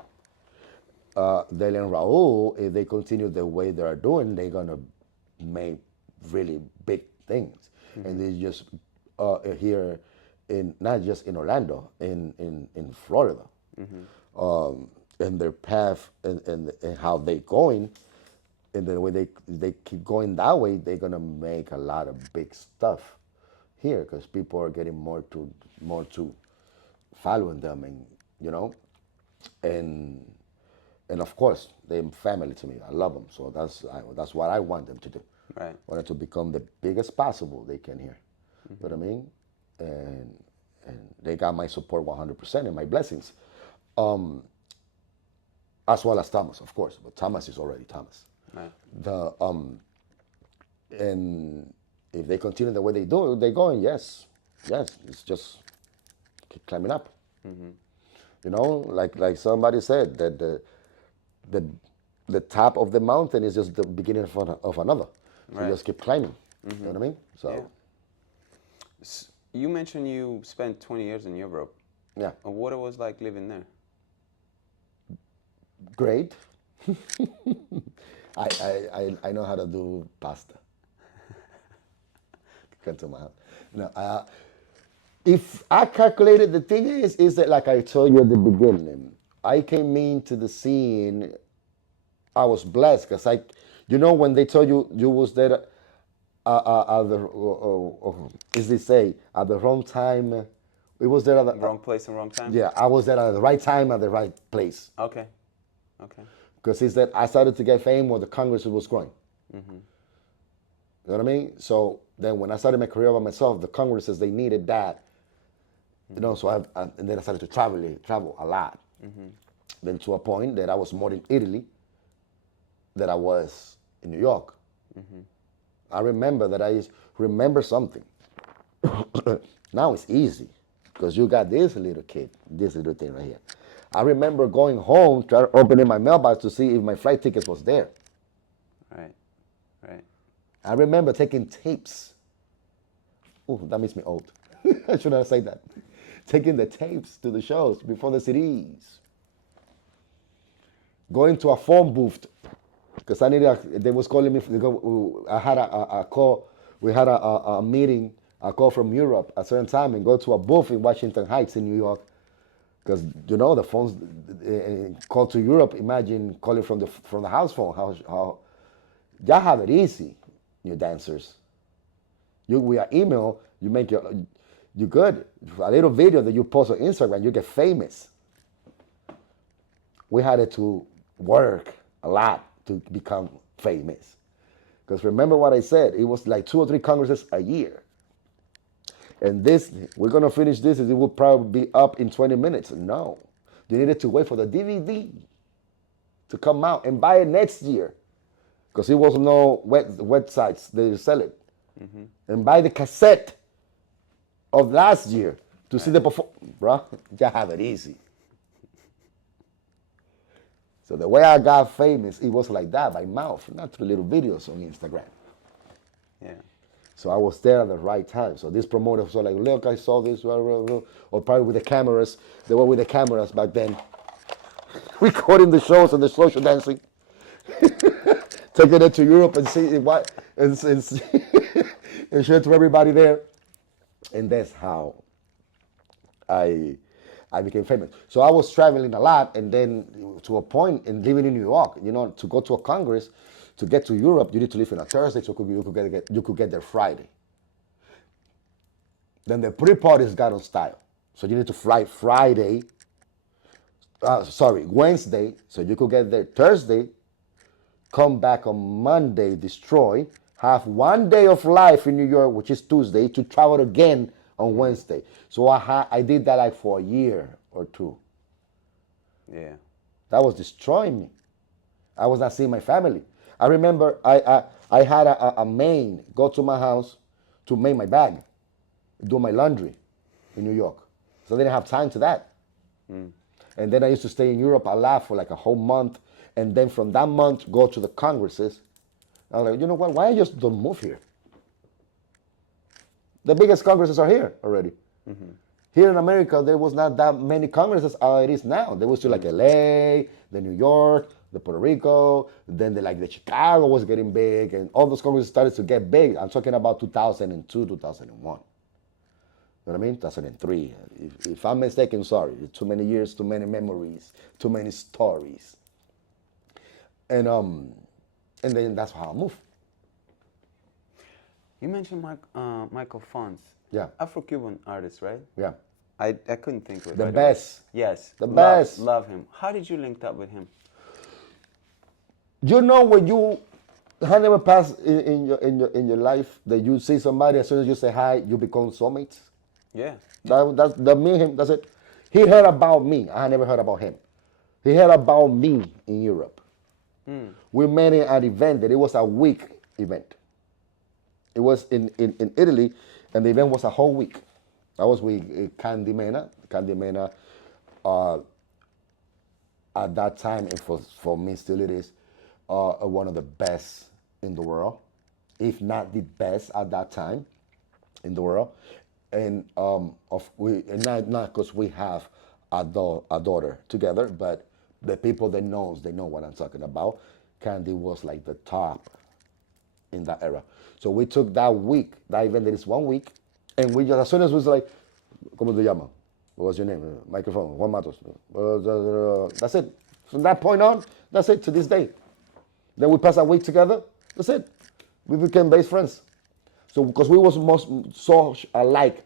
Delia and Raul, if they continue the way they're doing, they're gonna make really big things. And they just here in not just in Orlando, in Florida, and their path and how they going, and the way they keep going that way, they're gonna make a lot of big stuff here because people are getting more to following them, and of course they're family to me. I love them, so that's what I want them to do. Right. I want it to become the biggest possible they can here. You know what I mean? And they got my support 100% and my blessings, as well as Thomas, of course. But Thomas is already Thomas. Right. And if they continue the way they do, they're going. Yes, it's just keep climbing up. Like somebody said that the top of the mountain is just the beginning of another. So you just keep climbing. You know what I mean? So. Yeah. You mentioned you spent 20 years in Europe. Yeah. What it was like living there? Great. I know how to do pasta. Come to my house. No, if I calculated, the thing is that like I told you at the beginning, I came into the scene, I was blessed because when they told you was there at the wrong time. It was there at the wrong place and wrong time? Yeah, I was there at the right time at the right place. Okay. Because he said I started to get fame when the Congress was growing. You know what I mean? So then when I started my career by myself, the Congresses, they needed that. So and then I started to travel a lot. Then to a point that I was more in Italy than I was in New York. I remember that I remember something. Now it's easy because you got this little thing right here. I remember going home, opening my mailbox to see if my flight tickets was there. Right. I remember taking tapes. Oh, that makes me old. I should not say that. Taking the tapes to the shows before the CDs. Going to a phone booth because they was calling me. I had a call. We had a meeting, a call from Europe at a certain time, and go to a booth in Washington Heights in New York. Because the phones call to Europe. Imagine calling from the house phone. How y'all have it easy, you dancers. We are email. You make you good. A little video that you post on Instagram, you get famous. We had it to work a lot to become famous. Because remember what I said, it was like 2 or 3 congresses a year. And this, we're going to finish this, and it will probably be up in 20 minutes. No. You needed to wait for the DVD to come out and buy it next year. Because it was no websites that sell it. Mm-hmm. And buy the cassette of last year to see the performance. Bro, you have it easy. So the way I got famous, it was like that, by mouth, not through little videos on Instagram. Yeah. So I was there at the right time. So this promoter was like, look, I saw this, or probably with the cameras. They were with the cameras back then, recording the shows and the social dancing, taking it to Europe and see what, and show it to everybody there. And that's how I became famous. So I was traveling a lot, and then to a point in living in New York, to go to a Congress, to get to Europe, you need to leave on a Thursday, so you could get there Friday. Then the pre-parties got on style. So you need to fly Wednesday, so you could get there Thursday, come back on Monday, destroy, have 1 day of life in New York, which is Tuesday, to travel again on Wednesday. So I did that like for a year or 2. Yeah. That was destroying me. I was not seeing my family. I remember I had a maid go to my house to make my bag, do my laundry in New York. So I didn't have time to that. Mm. And then I used to stay in Europe a lot for like a whole month. And then from that month, go to the congresses. I was like, you know what? Why I just don't move here? The biggest congresses are here already. Mm-hmm. Here in America, there was not that many congresses as it is now. There was still like LA, the New York, the Puerto Rico, then the Chicago was getting big, and all those congresses started to get big. I'm talking about 2002, 2001. You know what I mean? 2003. If I'm mistaken, sorry. Too many years, too many memories, too many stories. And then that's how I moved. You mentioned Maykel Fonts. Yeah. Afro-Cuban artist, right? Yeah. I couldn't think of it. The best. Yes. The best. Love him. How did you link up with him? You know, when you have never passed in your life that you see somebody, as soon as you say hi, you become soulmates? Yeah. That's me and him, that's it. He heard about me. I never heard about him. He heard about me in Europe. Mm. We met at an event that it was a week event. It was in Italy, and the event was a whole week. I was with Candy Mena. Candy Mena, at that time, and for me still it is, one of the best in the world, if not the best at that time in the world. And not because we have a daughter together, but the people that knows, they know what I'm talking about. Candy was like the top in that era. So we took that week, that event that is 1 week, and we just, as soon as we was like, ¿Cómo te llamas? What's your name? Microphone, Juan Matos. That's it. From that point on, that's it to this day. Then we passed a week together, that's it. We became best friends. So because we was so alike,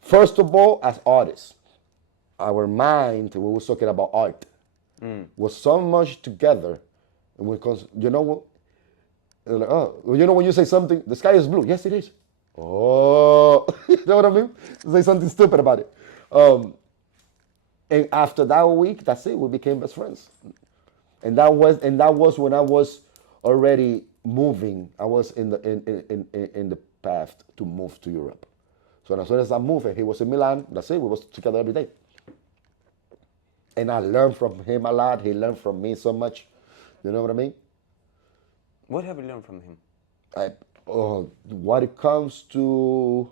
first of all, as artists, our mind, we was talking about art, was so much together, and because you know what, like, when you say something, the sky is blue. Yes, it is. Oh, you know what I mean? Say something stupid about it. And after that week, that's it. We became best friends. And that was when I was already moving. I was in the path to move to Europe. So as soon as I moved, he was in Milan. That's it. We was together every day. And I learned from him a lot. He learned from me so much. You know what I mean? What have you learned from him? What it comes to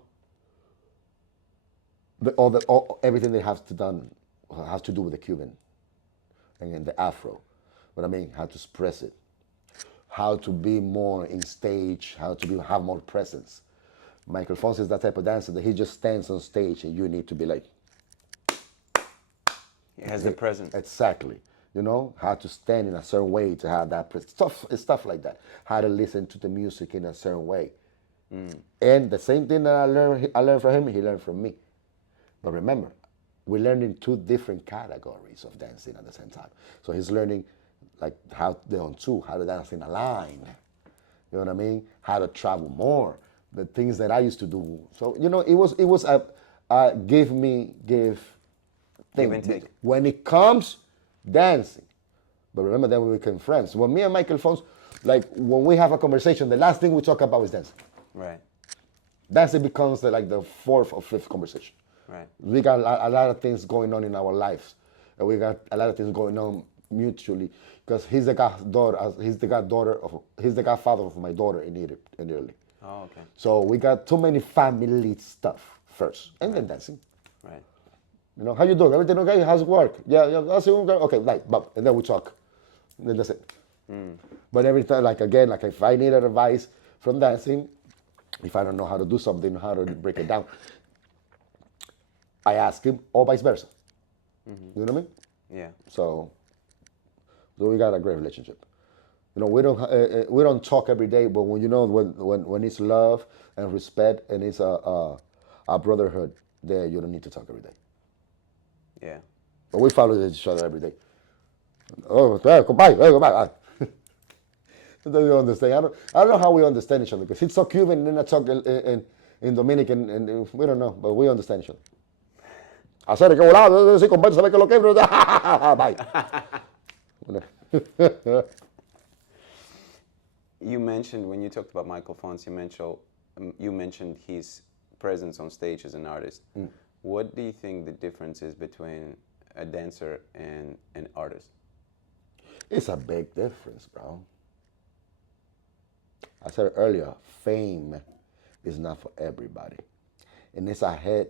everything that has to do with the Cuban and the Afro. What I mean, how to express it, how to be more in stage, have more presence. Maykel Fonts is that type of dancer that he just stands on stage and you need to be like. He has the presence. Exactly. You know, how to stand in a certain way to have that stuff like that. How to listen to the music in a certain way. And the same thing that I learned from him, he learned from me. But remember, we learned in 2 different categories of dancing at the same time. So he's learning like how they're on two, how to dance in a line. You know what I mean? How to travel more, the things that I used to do. So it was a give thing. Give and take. When it comes dancing, but remember then we became friends. When me and Maykel phones, like when we have a conversation, the last thing we talk about is dancing. Right. Dancing becomes the fourth or fifth conversation. Right. We got a lot of things going on in our lives, and we got a lot of things going on mutually. Because he's the godfather of my daughter in Italy. Oh, okay. So we got too many family stuff first, and then dancing. Right. How you doing? Everything okay? How's work? Yeah, how's it going? Okay, and then we talk. And then that's it. But every time, like if I need advice from dancing, if I don't know how to do something, how to break it down, I ask him, or vice versa. You know what I mean? Yeah. So we got a great relationship. We don't talk every day, but when it's love and respect and it's a brotherhood, there you don't need to talk every day. Yeah. But we follow each other every day. Oh, goodbye. You understand? I don't know how we understand each other because he's so Cuban and then I talk in Dominican and we don't know, but we understand each other. Hacer que volado, si conversa, sabe que lo que bye. You mentioned when you talked about Maykel Fonts, you mentioned his presence on stage as an artist. What do you think the difference is between a dancer and an artist? It's a big difference, bro. I said earlier, fame is not for everybody. And it's ahead.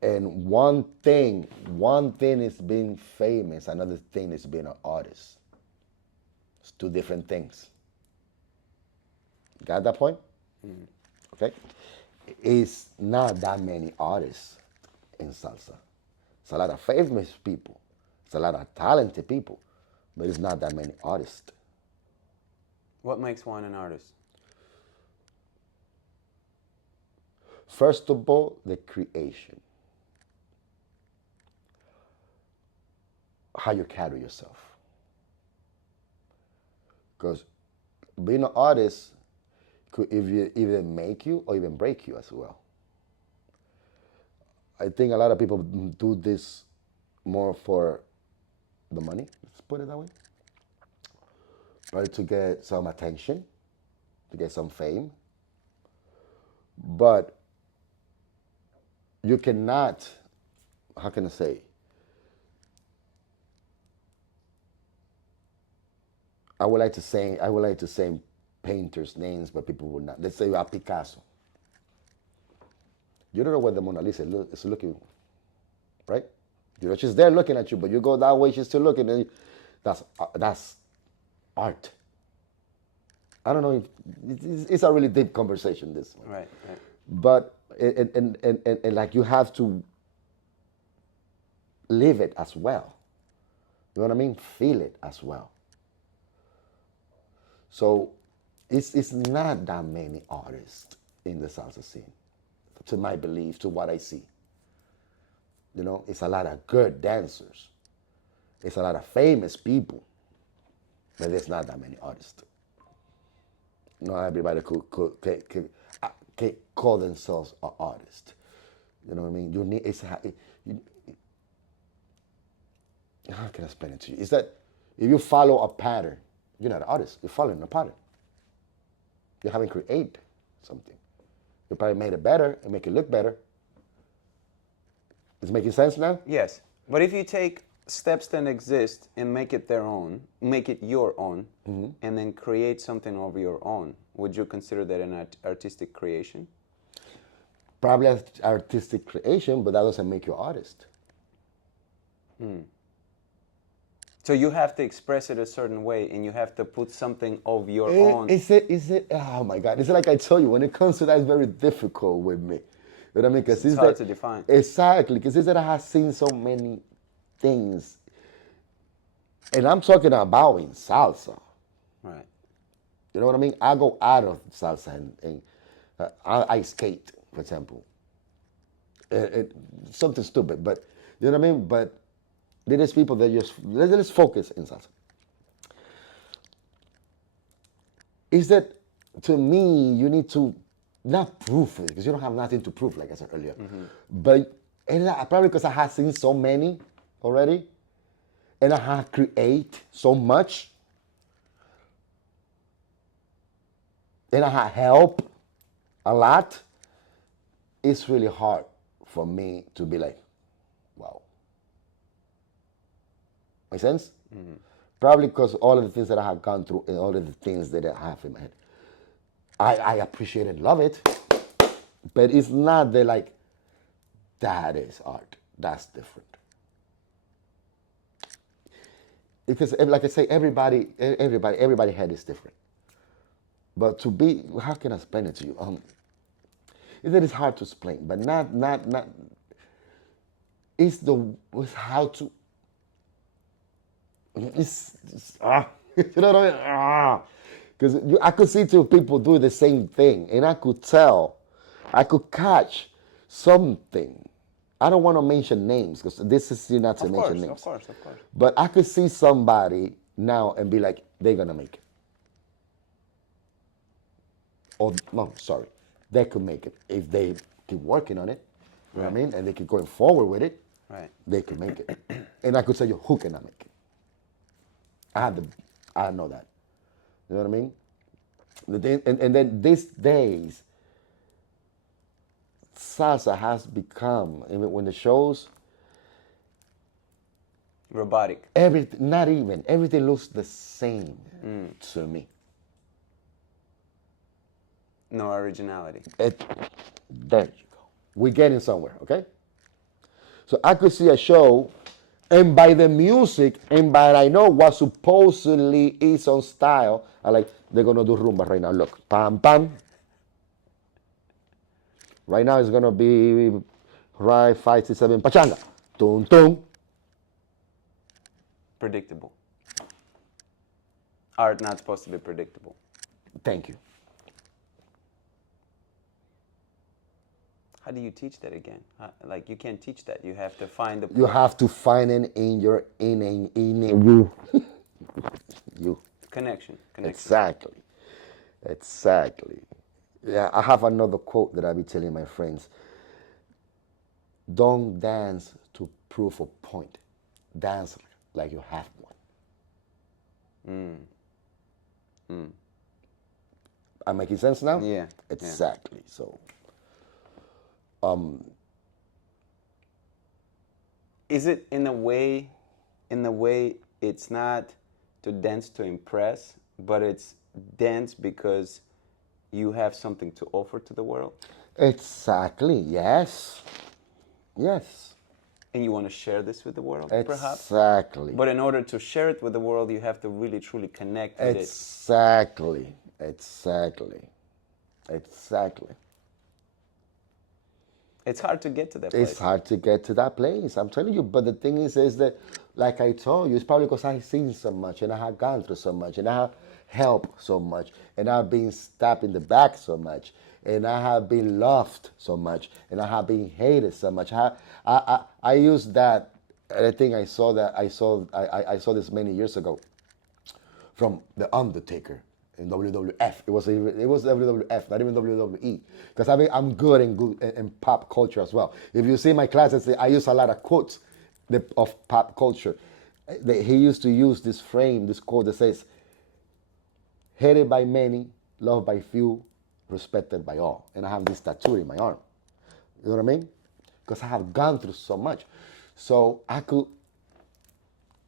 And one thing is being famous, another thing is being an artist. It's two different things. Got that point? Okay. It's not that many artists in salsa. It's a lot of famous people. It's a lot of talented people, but it's not that many artists. What makes one an artist? First of all, the creation. How you carry yourself. Because being an artist could either make you or even break you as well. I think a lot of people do this more for the money, let's put it that way. Right, to get some attention, to get some fame. But you cannot, how can I say? I would like to say painters' names, but people would not. Let's say Picasso. You don't know where the Mona Lisa is looking, right? She's there looking at you, but you go that way, she's still looking, and that's art. I don't know if it's a really deep conversation, this one. Right. But and like you have to live it as well. You know what I mean? Feel it as well. So it's not that many artists in the salsa scene, to my belief, to what I see. It's a lot of good dancers. It's a lot of famous people, but there's not that many artists. Not everybody could call themselves an artist. You know what I mean? How can I explain it to you? It's that if you follow a pattern, you're not an artist. You're following a pattern. You haven't created something. You probably made it better and make it look better. Is it making sense now? Yes. But if you take steps that exist and make it their own, make it your own, and then create something of your own, would you consider that an artistic creation? Probably an artistic creation, but that doesn't make you an artist. So you have to express it a certain way, and you have to put something of your own. Is it? Oh my God! It's like I told you. When it comes to that, it's very difficult with me. You know what I mean? Because it's hard to define. Exactly, because it's that I have seen so many things, and I'm talking about in salsa. Right. You know what I mean? I go out of salsa and I skate, for example. Something stupid, but you know what I mean? But there is people that just let's focus in salsa. is that to me you need to not prove it because you don't have nothing to prove, like I said earlier. But and probably because I have seen so many already, and I have create so much, and I have help a lot. It's really hard for me to be like, wow. Make sense? Probably because all of the things that I have gone through and all of the things that I have in my head. I appreciate and love it, but it's not that like, that is art. That's different. Because like I say, everybody head is different. But to be, how can I explain it to you? It's hard to explain, but not. It's how to. It's you know what I mean? Because I could see two people do the same thing, and I could tell, I could catch something. I don't want to mention names because this is not to mention names. Of course. But I could see somebody now and be like, they're gonna make it. Or no, sorry, they could make it if they keep working on it. You know what I mean? And they keep going forward with it. Right. They can make it. And I could tell you who cannot make it. I know that. You know what I mean? And then these days, salsa has become, even when the shows, Robotic. everything looks the same to me. No originality. There you go. We're getting somewhere, okay? So I could see a show, and by the music, and by I know what supposedly is on style, I like, they're gonna do rumba right now. Look, pam pam. Right now it's gonna be right 5 6 7 pachanga, tum tum. Predictable. Art not supposed to be predictable. Thank you. How do you teach that again? Like you can't teach that. You have to find the. You have to find it in your in you. You. Connection. Exactly. Yeah, I have another quote that I be telling my friends. Don't dance to prove a point. Dance like you have one. Am I making sense now? Yeah. Exactly. So. Is it in a way it's not to dance to impress, but it's dance because you have something to offer to the world? Exactly. Yes. And you want to share this with the world, perhaps? Exactly. But in order to share it with the world, you have to really, truly connect with it. Exactly. It's hard to get to that place. It's hard to get to that place, I'm telling you. But the thing is that, like I told you, it's probably because I've seen so much, and I have gone through so much, and I have helped so much, and I've been stabbed in the back so much, and I have been loved so much, and I have been hated so much. I use that, and I think I saw this many years ago from The Undertaker in WWF. It was WWF, not even WWE. Because I'm good in pop culture as well. If you see my classes, I use a lot of quotes of pop culture. He used to use this quote that says, hated by many, loved by few, respected by all. And I have this tattoo in my arm. You know what I mean? Because I have gone through so much. So I could,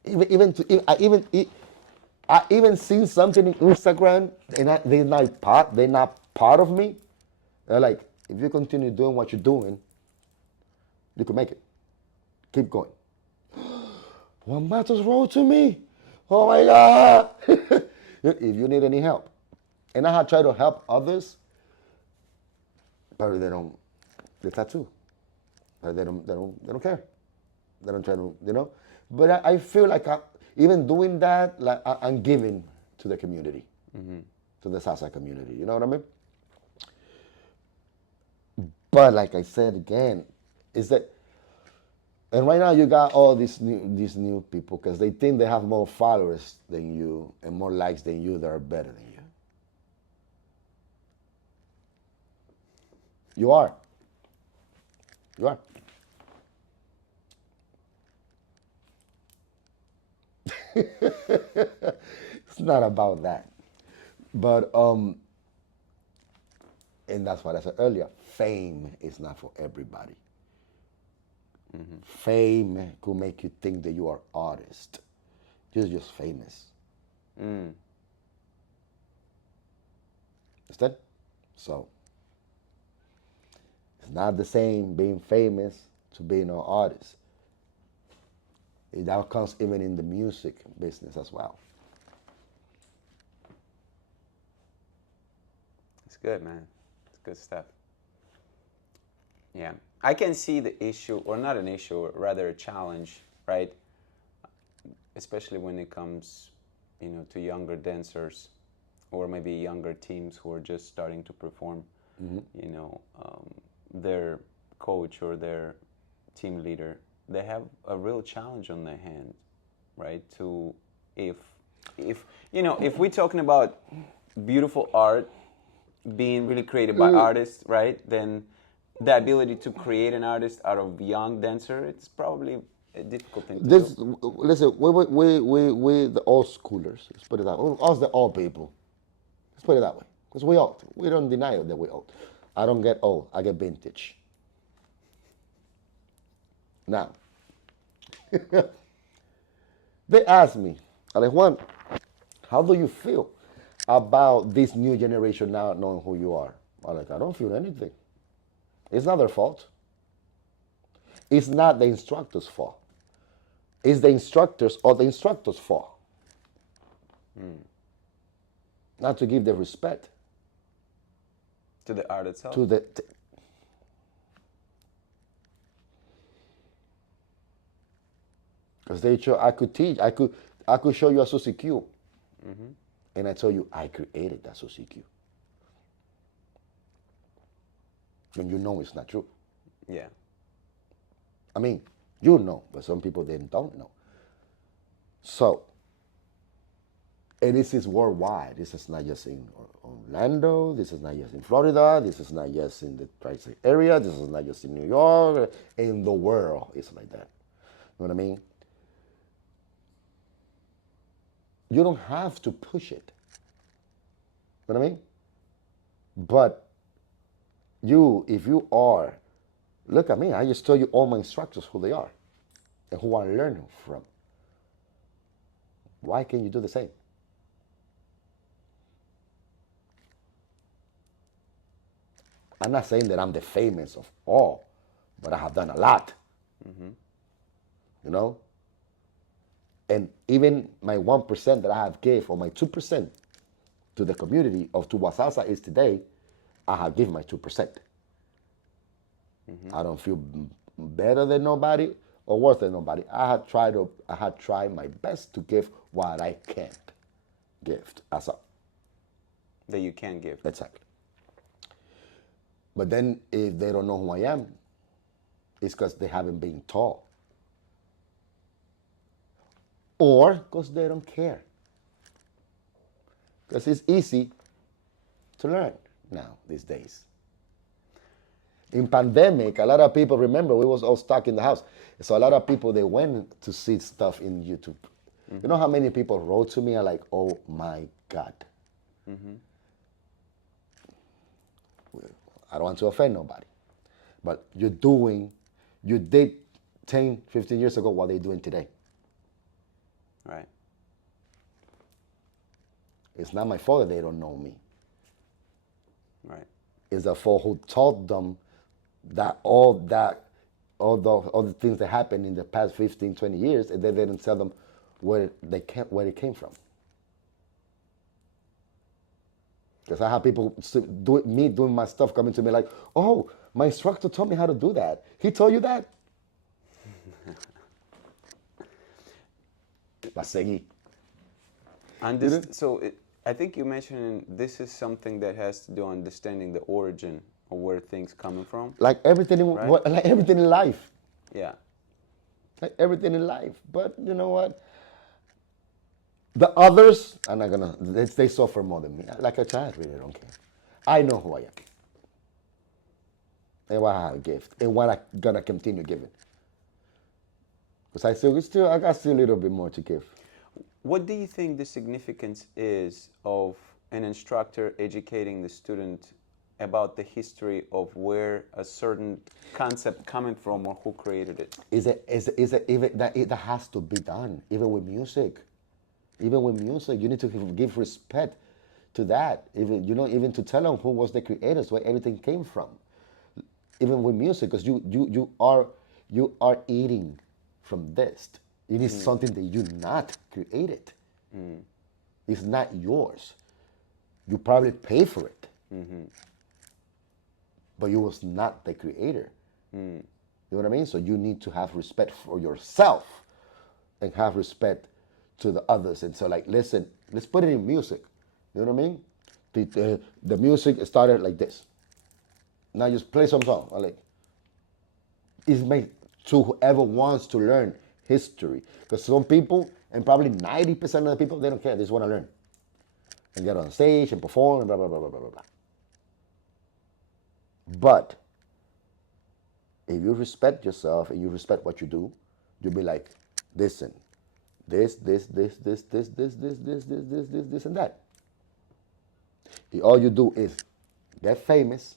I even seen something in Instagram, and they're not part of me. They're like, if you continue doing what you're doing, you can make it. Keep going. Juan Matos wrote to me. Oh my God. If you need any help. And I have tried to help others, but they tattoo. But they don't care. They don't try to, But I feel like even doing that, like I'm giving to the community, to the salsa community. You know what I mean? But like I said again, is that, and right now you got all these new people because they think they have more followers than you and more likes than you that are better than you. You are. You are. It's not about that. But and that's what I said earlier. Fame is not for everybody. Fame could make you think that you are artist. You're just famous. Understand? So it's not the same being famous to being an artist. That comes even in the music business as well. It's good, man. It's good stuff. Yeah. I can see the issue, or not an issue, rather a challenge, right? Especially when it comes, to younger dancers or maybe younger teams who are just starting to perform. Their coach or their team leader, they have a real challenge on their hands, right? To if we're talking about beautiful art being really created by artists, right? Then the ability to create an artist out of young dancer, it's probably a difficult thing to do. Listen, we the old schoolers. Let's put it that way. Us the old people. Let's put it that way. Because we old. We don't deny it that we're old. I don't get old. I get vintage. Now, they asked me, Juan, how do you feel about this new generation now knowing who you are? I'm like, I don't feel anything. It's not their fault. It's not the instructor's fault. It's the instructors or the instructor's fault. Not to give the respect To the art itself. to the. Because they show I could teach, I could show you a Susie Q, and I tell you I created that Susie Q, and you know it's not true. Yeah. I mean, you know, but some people then don't know. So, and this is worldwide. This is not just in Orlando. This is not just in Florida. This is not just in the Tri-State area. This is not just in New York. In the world, it's like that. You know what I mean? You don't have to push it. You know what I mean? But if you are, look at me. I just tell you all my instructors who they are and who I'm learning from. Why can't you do the same? I'm not saying that I'm the famous of all, but I have done a lot. You know? And even my 1% that I have gave, or my 2% to the community to what salsa is today, I have given my 2%. I don't feel better than nobody or worse than nobody. I had tried my best to give what I can't give as a. That you can give. Exactly. But then if they don't know who I am, it's because they haven't been taught. Or because they don't care. Because it's easy to learn now these days. In pandemic, a lot of people, remember, we was all stuck in the house. So a lot of people, they went to see stuff in YouTube. You know how many people wrote to me and like, oh my God. I don't want to offend nobody. But you did 10, 15 years ago what they're doing today. Right. It's not my fault that they don't know me. Right. It's the fault who taught them that all the things that happened in the past 15, 20 years, and they didn't tell them where it came from. Because I have people doing my stuff coming to me like, oh, my instructor told me how to do that. He told you that? Va a seguir. And this, I think you mentioned this is something that has to do with understanding the origin of where things coming from. Like everything in life. Yeah. Like everything in life. But you know what? The others are not gonna. They suffer more than me. Like a child, really don't care. I know who I am. and what I have gift, and what I'm gonna continue giving. Because I got still a little bit more to give. What do you think the significance is of an instructor educating the student about the history of where a certain concept coming from or who created it? Even that has to be done, even with music. Even with music, you need to give respect to that. Even to tell them who was the creators, where everything came from. Even with music, because you are eating from this. It is something that you not created. It's not yours. You probably pay for it, but you was not the creator. You know what I mean? So you need to have respect for yourself and have respect to the others. And so, like, listen, let's put it in music. You know what I mean? The music started like this. Now just play some song. Like, it's made to whoever wants to learn history. Because some people, and probably 90% of the people, they don't care. They just want to learn and get on stage and perform and blah, blah, blah, blah, blah, blah. But if you respect yourself and you respect what you do, you'll be like, listen, this, and that. If all you do is get famous,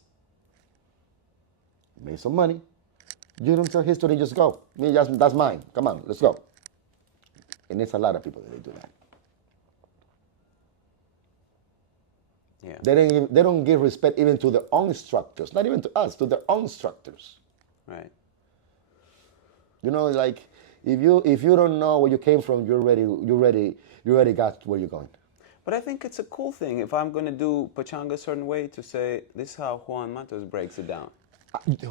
make some money, you don't tell history, just go. That's mine. Come on, let's go. And there's a lot of people that do that. Yeah. They don't give respect even to their own instructors, not even to us, to their own instructors. Right. You know, like if you don't know where you came from, you already got where you're going. But I think it's a cool thing if I'm going to do Pachanga a certain way to say, this is how Juan Matos breaks it down.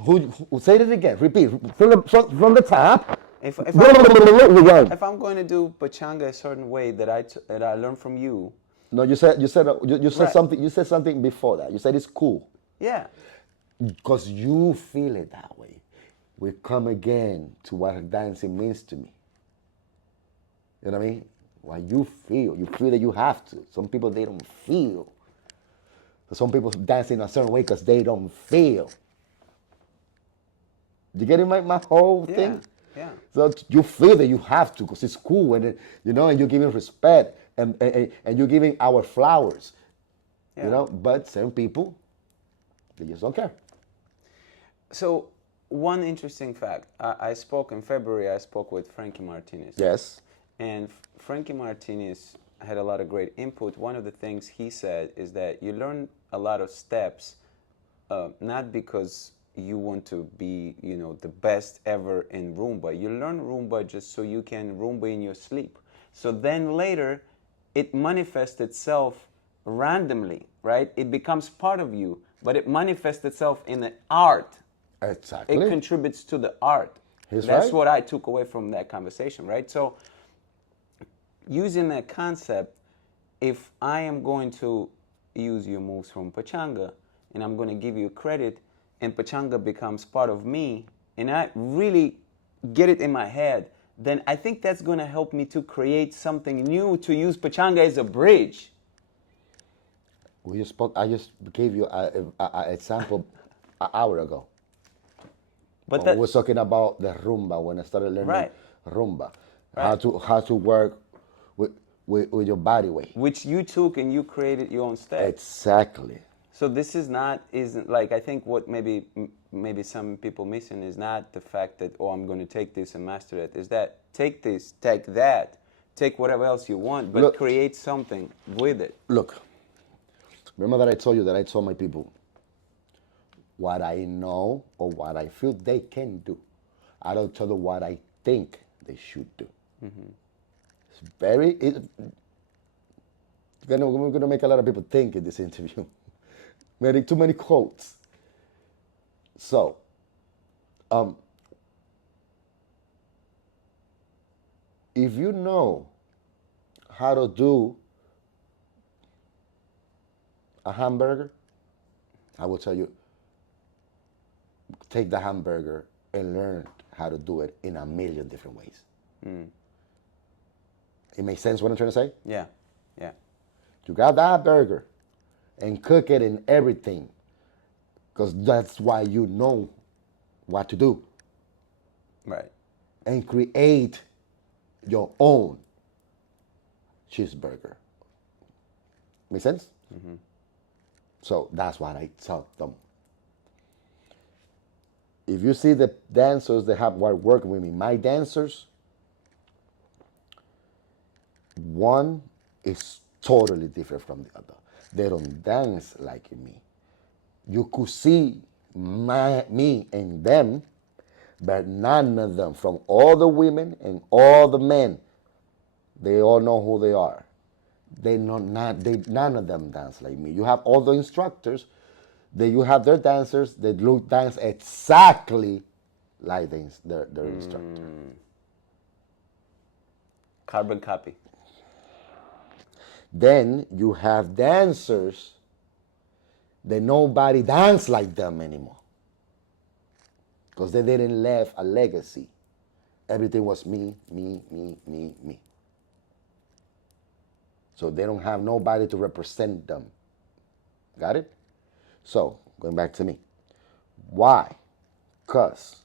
Who say it again? Repeat from the top. If I'm going to do Pachanga a certain way that I learned from you. No, you said Right. something. You said something before that. You said it's cool. Yeah. Because you feel it that way. We come again to what dancing means to me. You know what I mean? What you feel that you have to. Some people, they don't feel. So some people dance in a certain way because they don't feel. You getting my whole thing? Yeah. So you feel that you have to because it's cool, and and you're giving respect and you're giving our flowers. Yeah. But some people, they just don't care. So one interesting fact, I spoke in February, I spoke with Frankie Martinez. Yes. And Frankie Martinez had a lot of great input. One of the things he said is that you learn a lot of steps, not because you want to be, the best ever in Roomba. You learn Roomba just so you can Roomba in your sleep. So then later, it manifests itself randomly, right? It becomes part of you, but it manifests itself in the art. Exactly. It contributes to the art. That's That's right. what I took away from that conversation, right? So using that concept, if I am going to use your moves from Pachanga and I'm going to give you credit and Pachanga becomes part of me and I really get it in my head, then I think that's going to help me to create something new, to use Pachanga as a bridge. I just gave you an example an hour ago. But We were talking about the rumba when I started learning Right. rumba. Right. How to work with your body weight. which you took and you created your own step. Exactly. So this isn't like, I think what maybe some people missing is not the fact that, I'm going to take this and master it. Is that take this, take that, take whatever else you want, but Look. create something with it. Look, remember that I told you that I told my people what I know or what I feel they can do. I don't tell them what I think they should do. We're going to make a lot of people think in this interview. Too many quotes. So, if you know how to do a hamburger, I will tell you, take the hamburger and learn how to do it in a million different ways. It makes sense what I'm trying to say? Yeah. You got that burger and cook it in everything. because that's why you know what to do Right. and create your own cheeseburger. Make sense? So that's what I tell them. If you see the dancers that have working with me, my dancers, one is totally different from the other. They don't dance like me. You could see me and them, but none of them, from all the women and all the men, they all know who they are. None of them dance like me. You have all the instructors, you have their dancers that dance exactly like their instructor. Carbon copy. Then you have dancers that nobody dance like them anymore because they didn't leave a legacy. Everything was me, me, me, me, me. So they don't have nobody to represent them. Got it? So, going back to me. Why? Because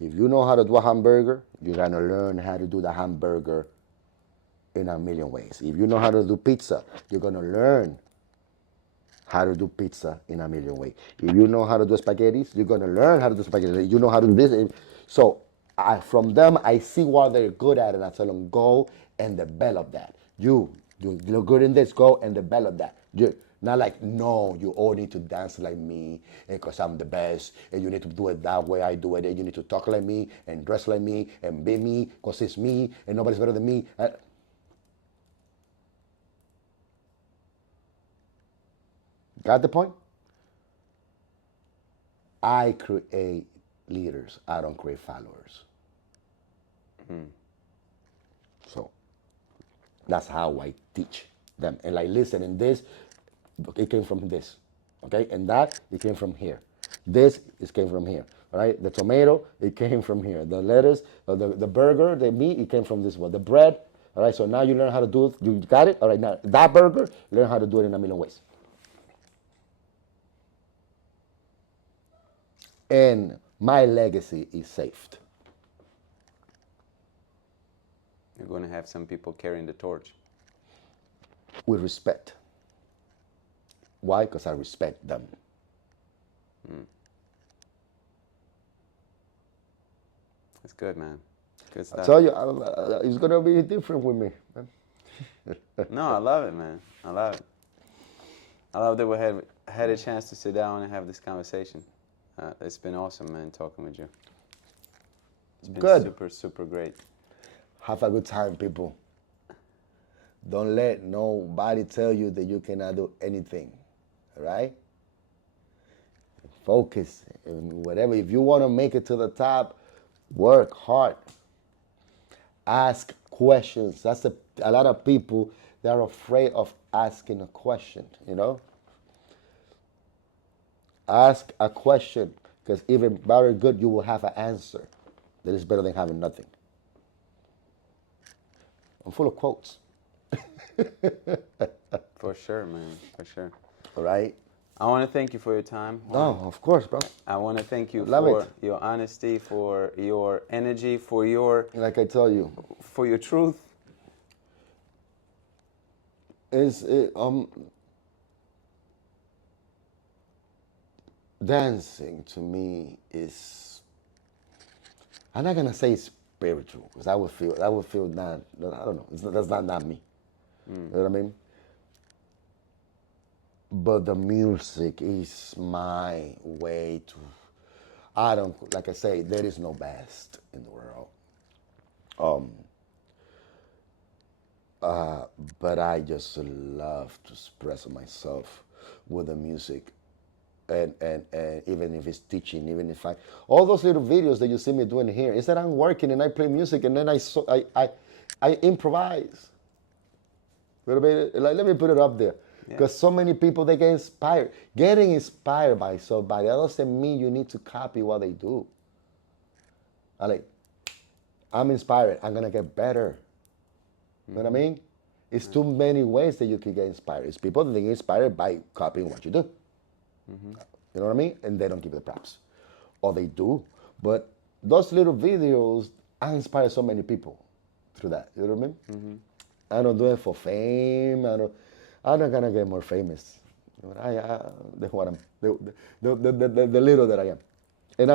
if you know how to do a hamburger, you're going to learn how to do the hamburger in a million ways. If you know how to do pizza, you're going to learn how to do pizza in a million ways. If you know how to do spaghetti, you're going to learn how to do spaghetti. You know how to do this. So from them, I see what they're good at, and I tell them, go and develop that. You look good in this, go and develop that. Not like, no, you all need to dance like me because I'm the best, and you need to do it that way I do it, and you need to talk like me and dress like me and be me because it's me and nobody's better than me. Got the point? I create leaders. I don't create followers. So that's how I teach them. And like, listen, and this, it came from this. Okay? And that, it came from here. This, it came from here. All right? The tomato, it came from here. The lettuce, the burger, the meat, it came from this one. The bread, all right? So now you learn how to do it. You got it? All right, now that burger, learn how to do it in a million ways. And my legacy is saved. You're going to have some people carrying the torch. With respect. Why? Because I respect them. That's good, man. Good I stuff. tell you, it's going to be different with me. No, I love it, man. I love it. I love that we had a chance to sit down and have this conversation. It's been awesome, man, talking with you. It's been Good. super, super great. Have a good time, people. Don't let nobody tell you that you cannot do anything. All right? Focus. Whatever. If you want to make it to the top, work hard. Ask questions. That's a lot of people that are afraid of asking a question, you know? Ask a question, because even very good, you will have an answer that is better than having nothing. I'm full of quotes. For sure, man. For sure. All right? I want to thank you for your time. No, of course, bro. I want to thank you Love for it. your honesty, for your energy, for your Like I tell you, truth. Dancing to me is, I'm not gonna say spiritual, because I would feel not, I don't know, that's not me. You know what I mean? But the music is my way to, like I say, there is no best in the world. But I just love to express myself with the music. And even if it's teaching, even if all those little videos that you see me doing here, is that I'm working and I play music and then I improvise. Like, let me put it up there. Because so many people, they get inspired. Getting inspired by somebody, that doesn't mean you need to copy what they do. I'm inspired, I'm going to get better. You know what I mean? It's too many ways that you can get inspired. It's people that get inspired by copying what you do. You know what I mean? And they don't give the props. Or they do. But those little videos, I inspire so many people through that. You know what I mean? I don't do it for fame. I'm not gonna get more famous. That's what I'm. The little that I am, and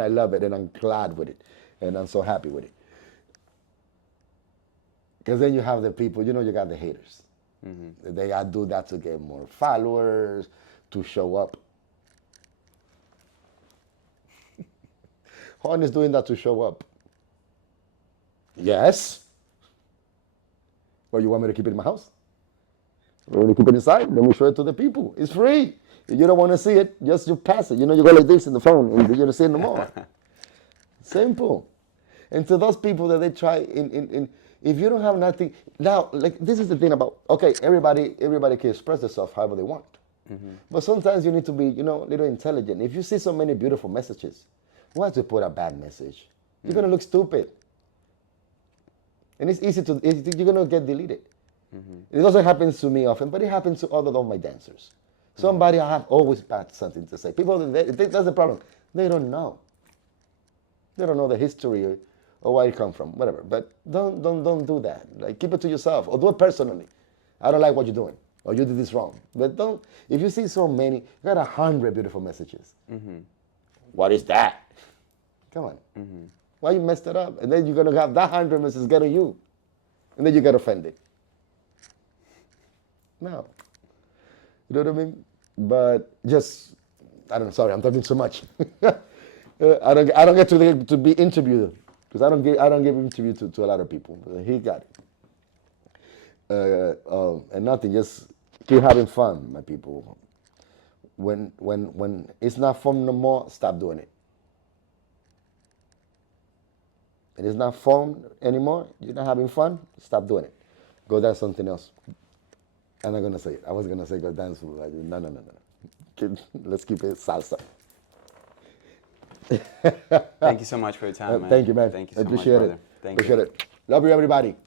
I love it, and I'm glad with it, and I'm so happy with it. Because then you have the people, you got the haters. They do that to get more followers, to show up. Juan is doing that to show up. Yes. Or you want me to keep it in my house? You want me to keep it inside? Let me show it to the people. It's free. If you don't want to see it, just you pass it. You go like this in the phone and you don't see it no more. Simple. And to those people that they try if you don't have nothing now, like this is the thing about everybody can express themselves however they want. But sometimes you need to be, a little intelligent. If you see so many beautiful messages, why to put a bad message? You're gonna look stupid. And it's easy you're gonna get deleted. It doesn't happen to me often, but it happens to other of my dancers. Somebody I have always got something to say. People, that's the problem. They don't know. They don't know the history or where it come from, whatever. But don't do that. Like keep it to yourself or do it personally. I don't like what you're doing or you did this wrong. But if you see so many, you got 100 beautiful messages. What is that? Come on. Why you messed it up? And then you're gonna have that 100 messages get on you. And then you get offended. No. You know what I mean? But sorry, I'm talking too much. I don't get to be interviewed because I don't give interview to a lot of people. He got it. And nothing, just keep having fun, my people. When it's not fun no more, stop doing it. It is not fun anymore. You're not having fun. Stop doing it. Go dance something else. I'm not gonna say it. I was gonna say go dance. No. Let's keep it salsa. Thank you so much for your time, man. Thank you, man. Thank you so Appreciate much, it. brother. Thank Appreciate you. it. Love you, everybody.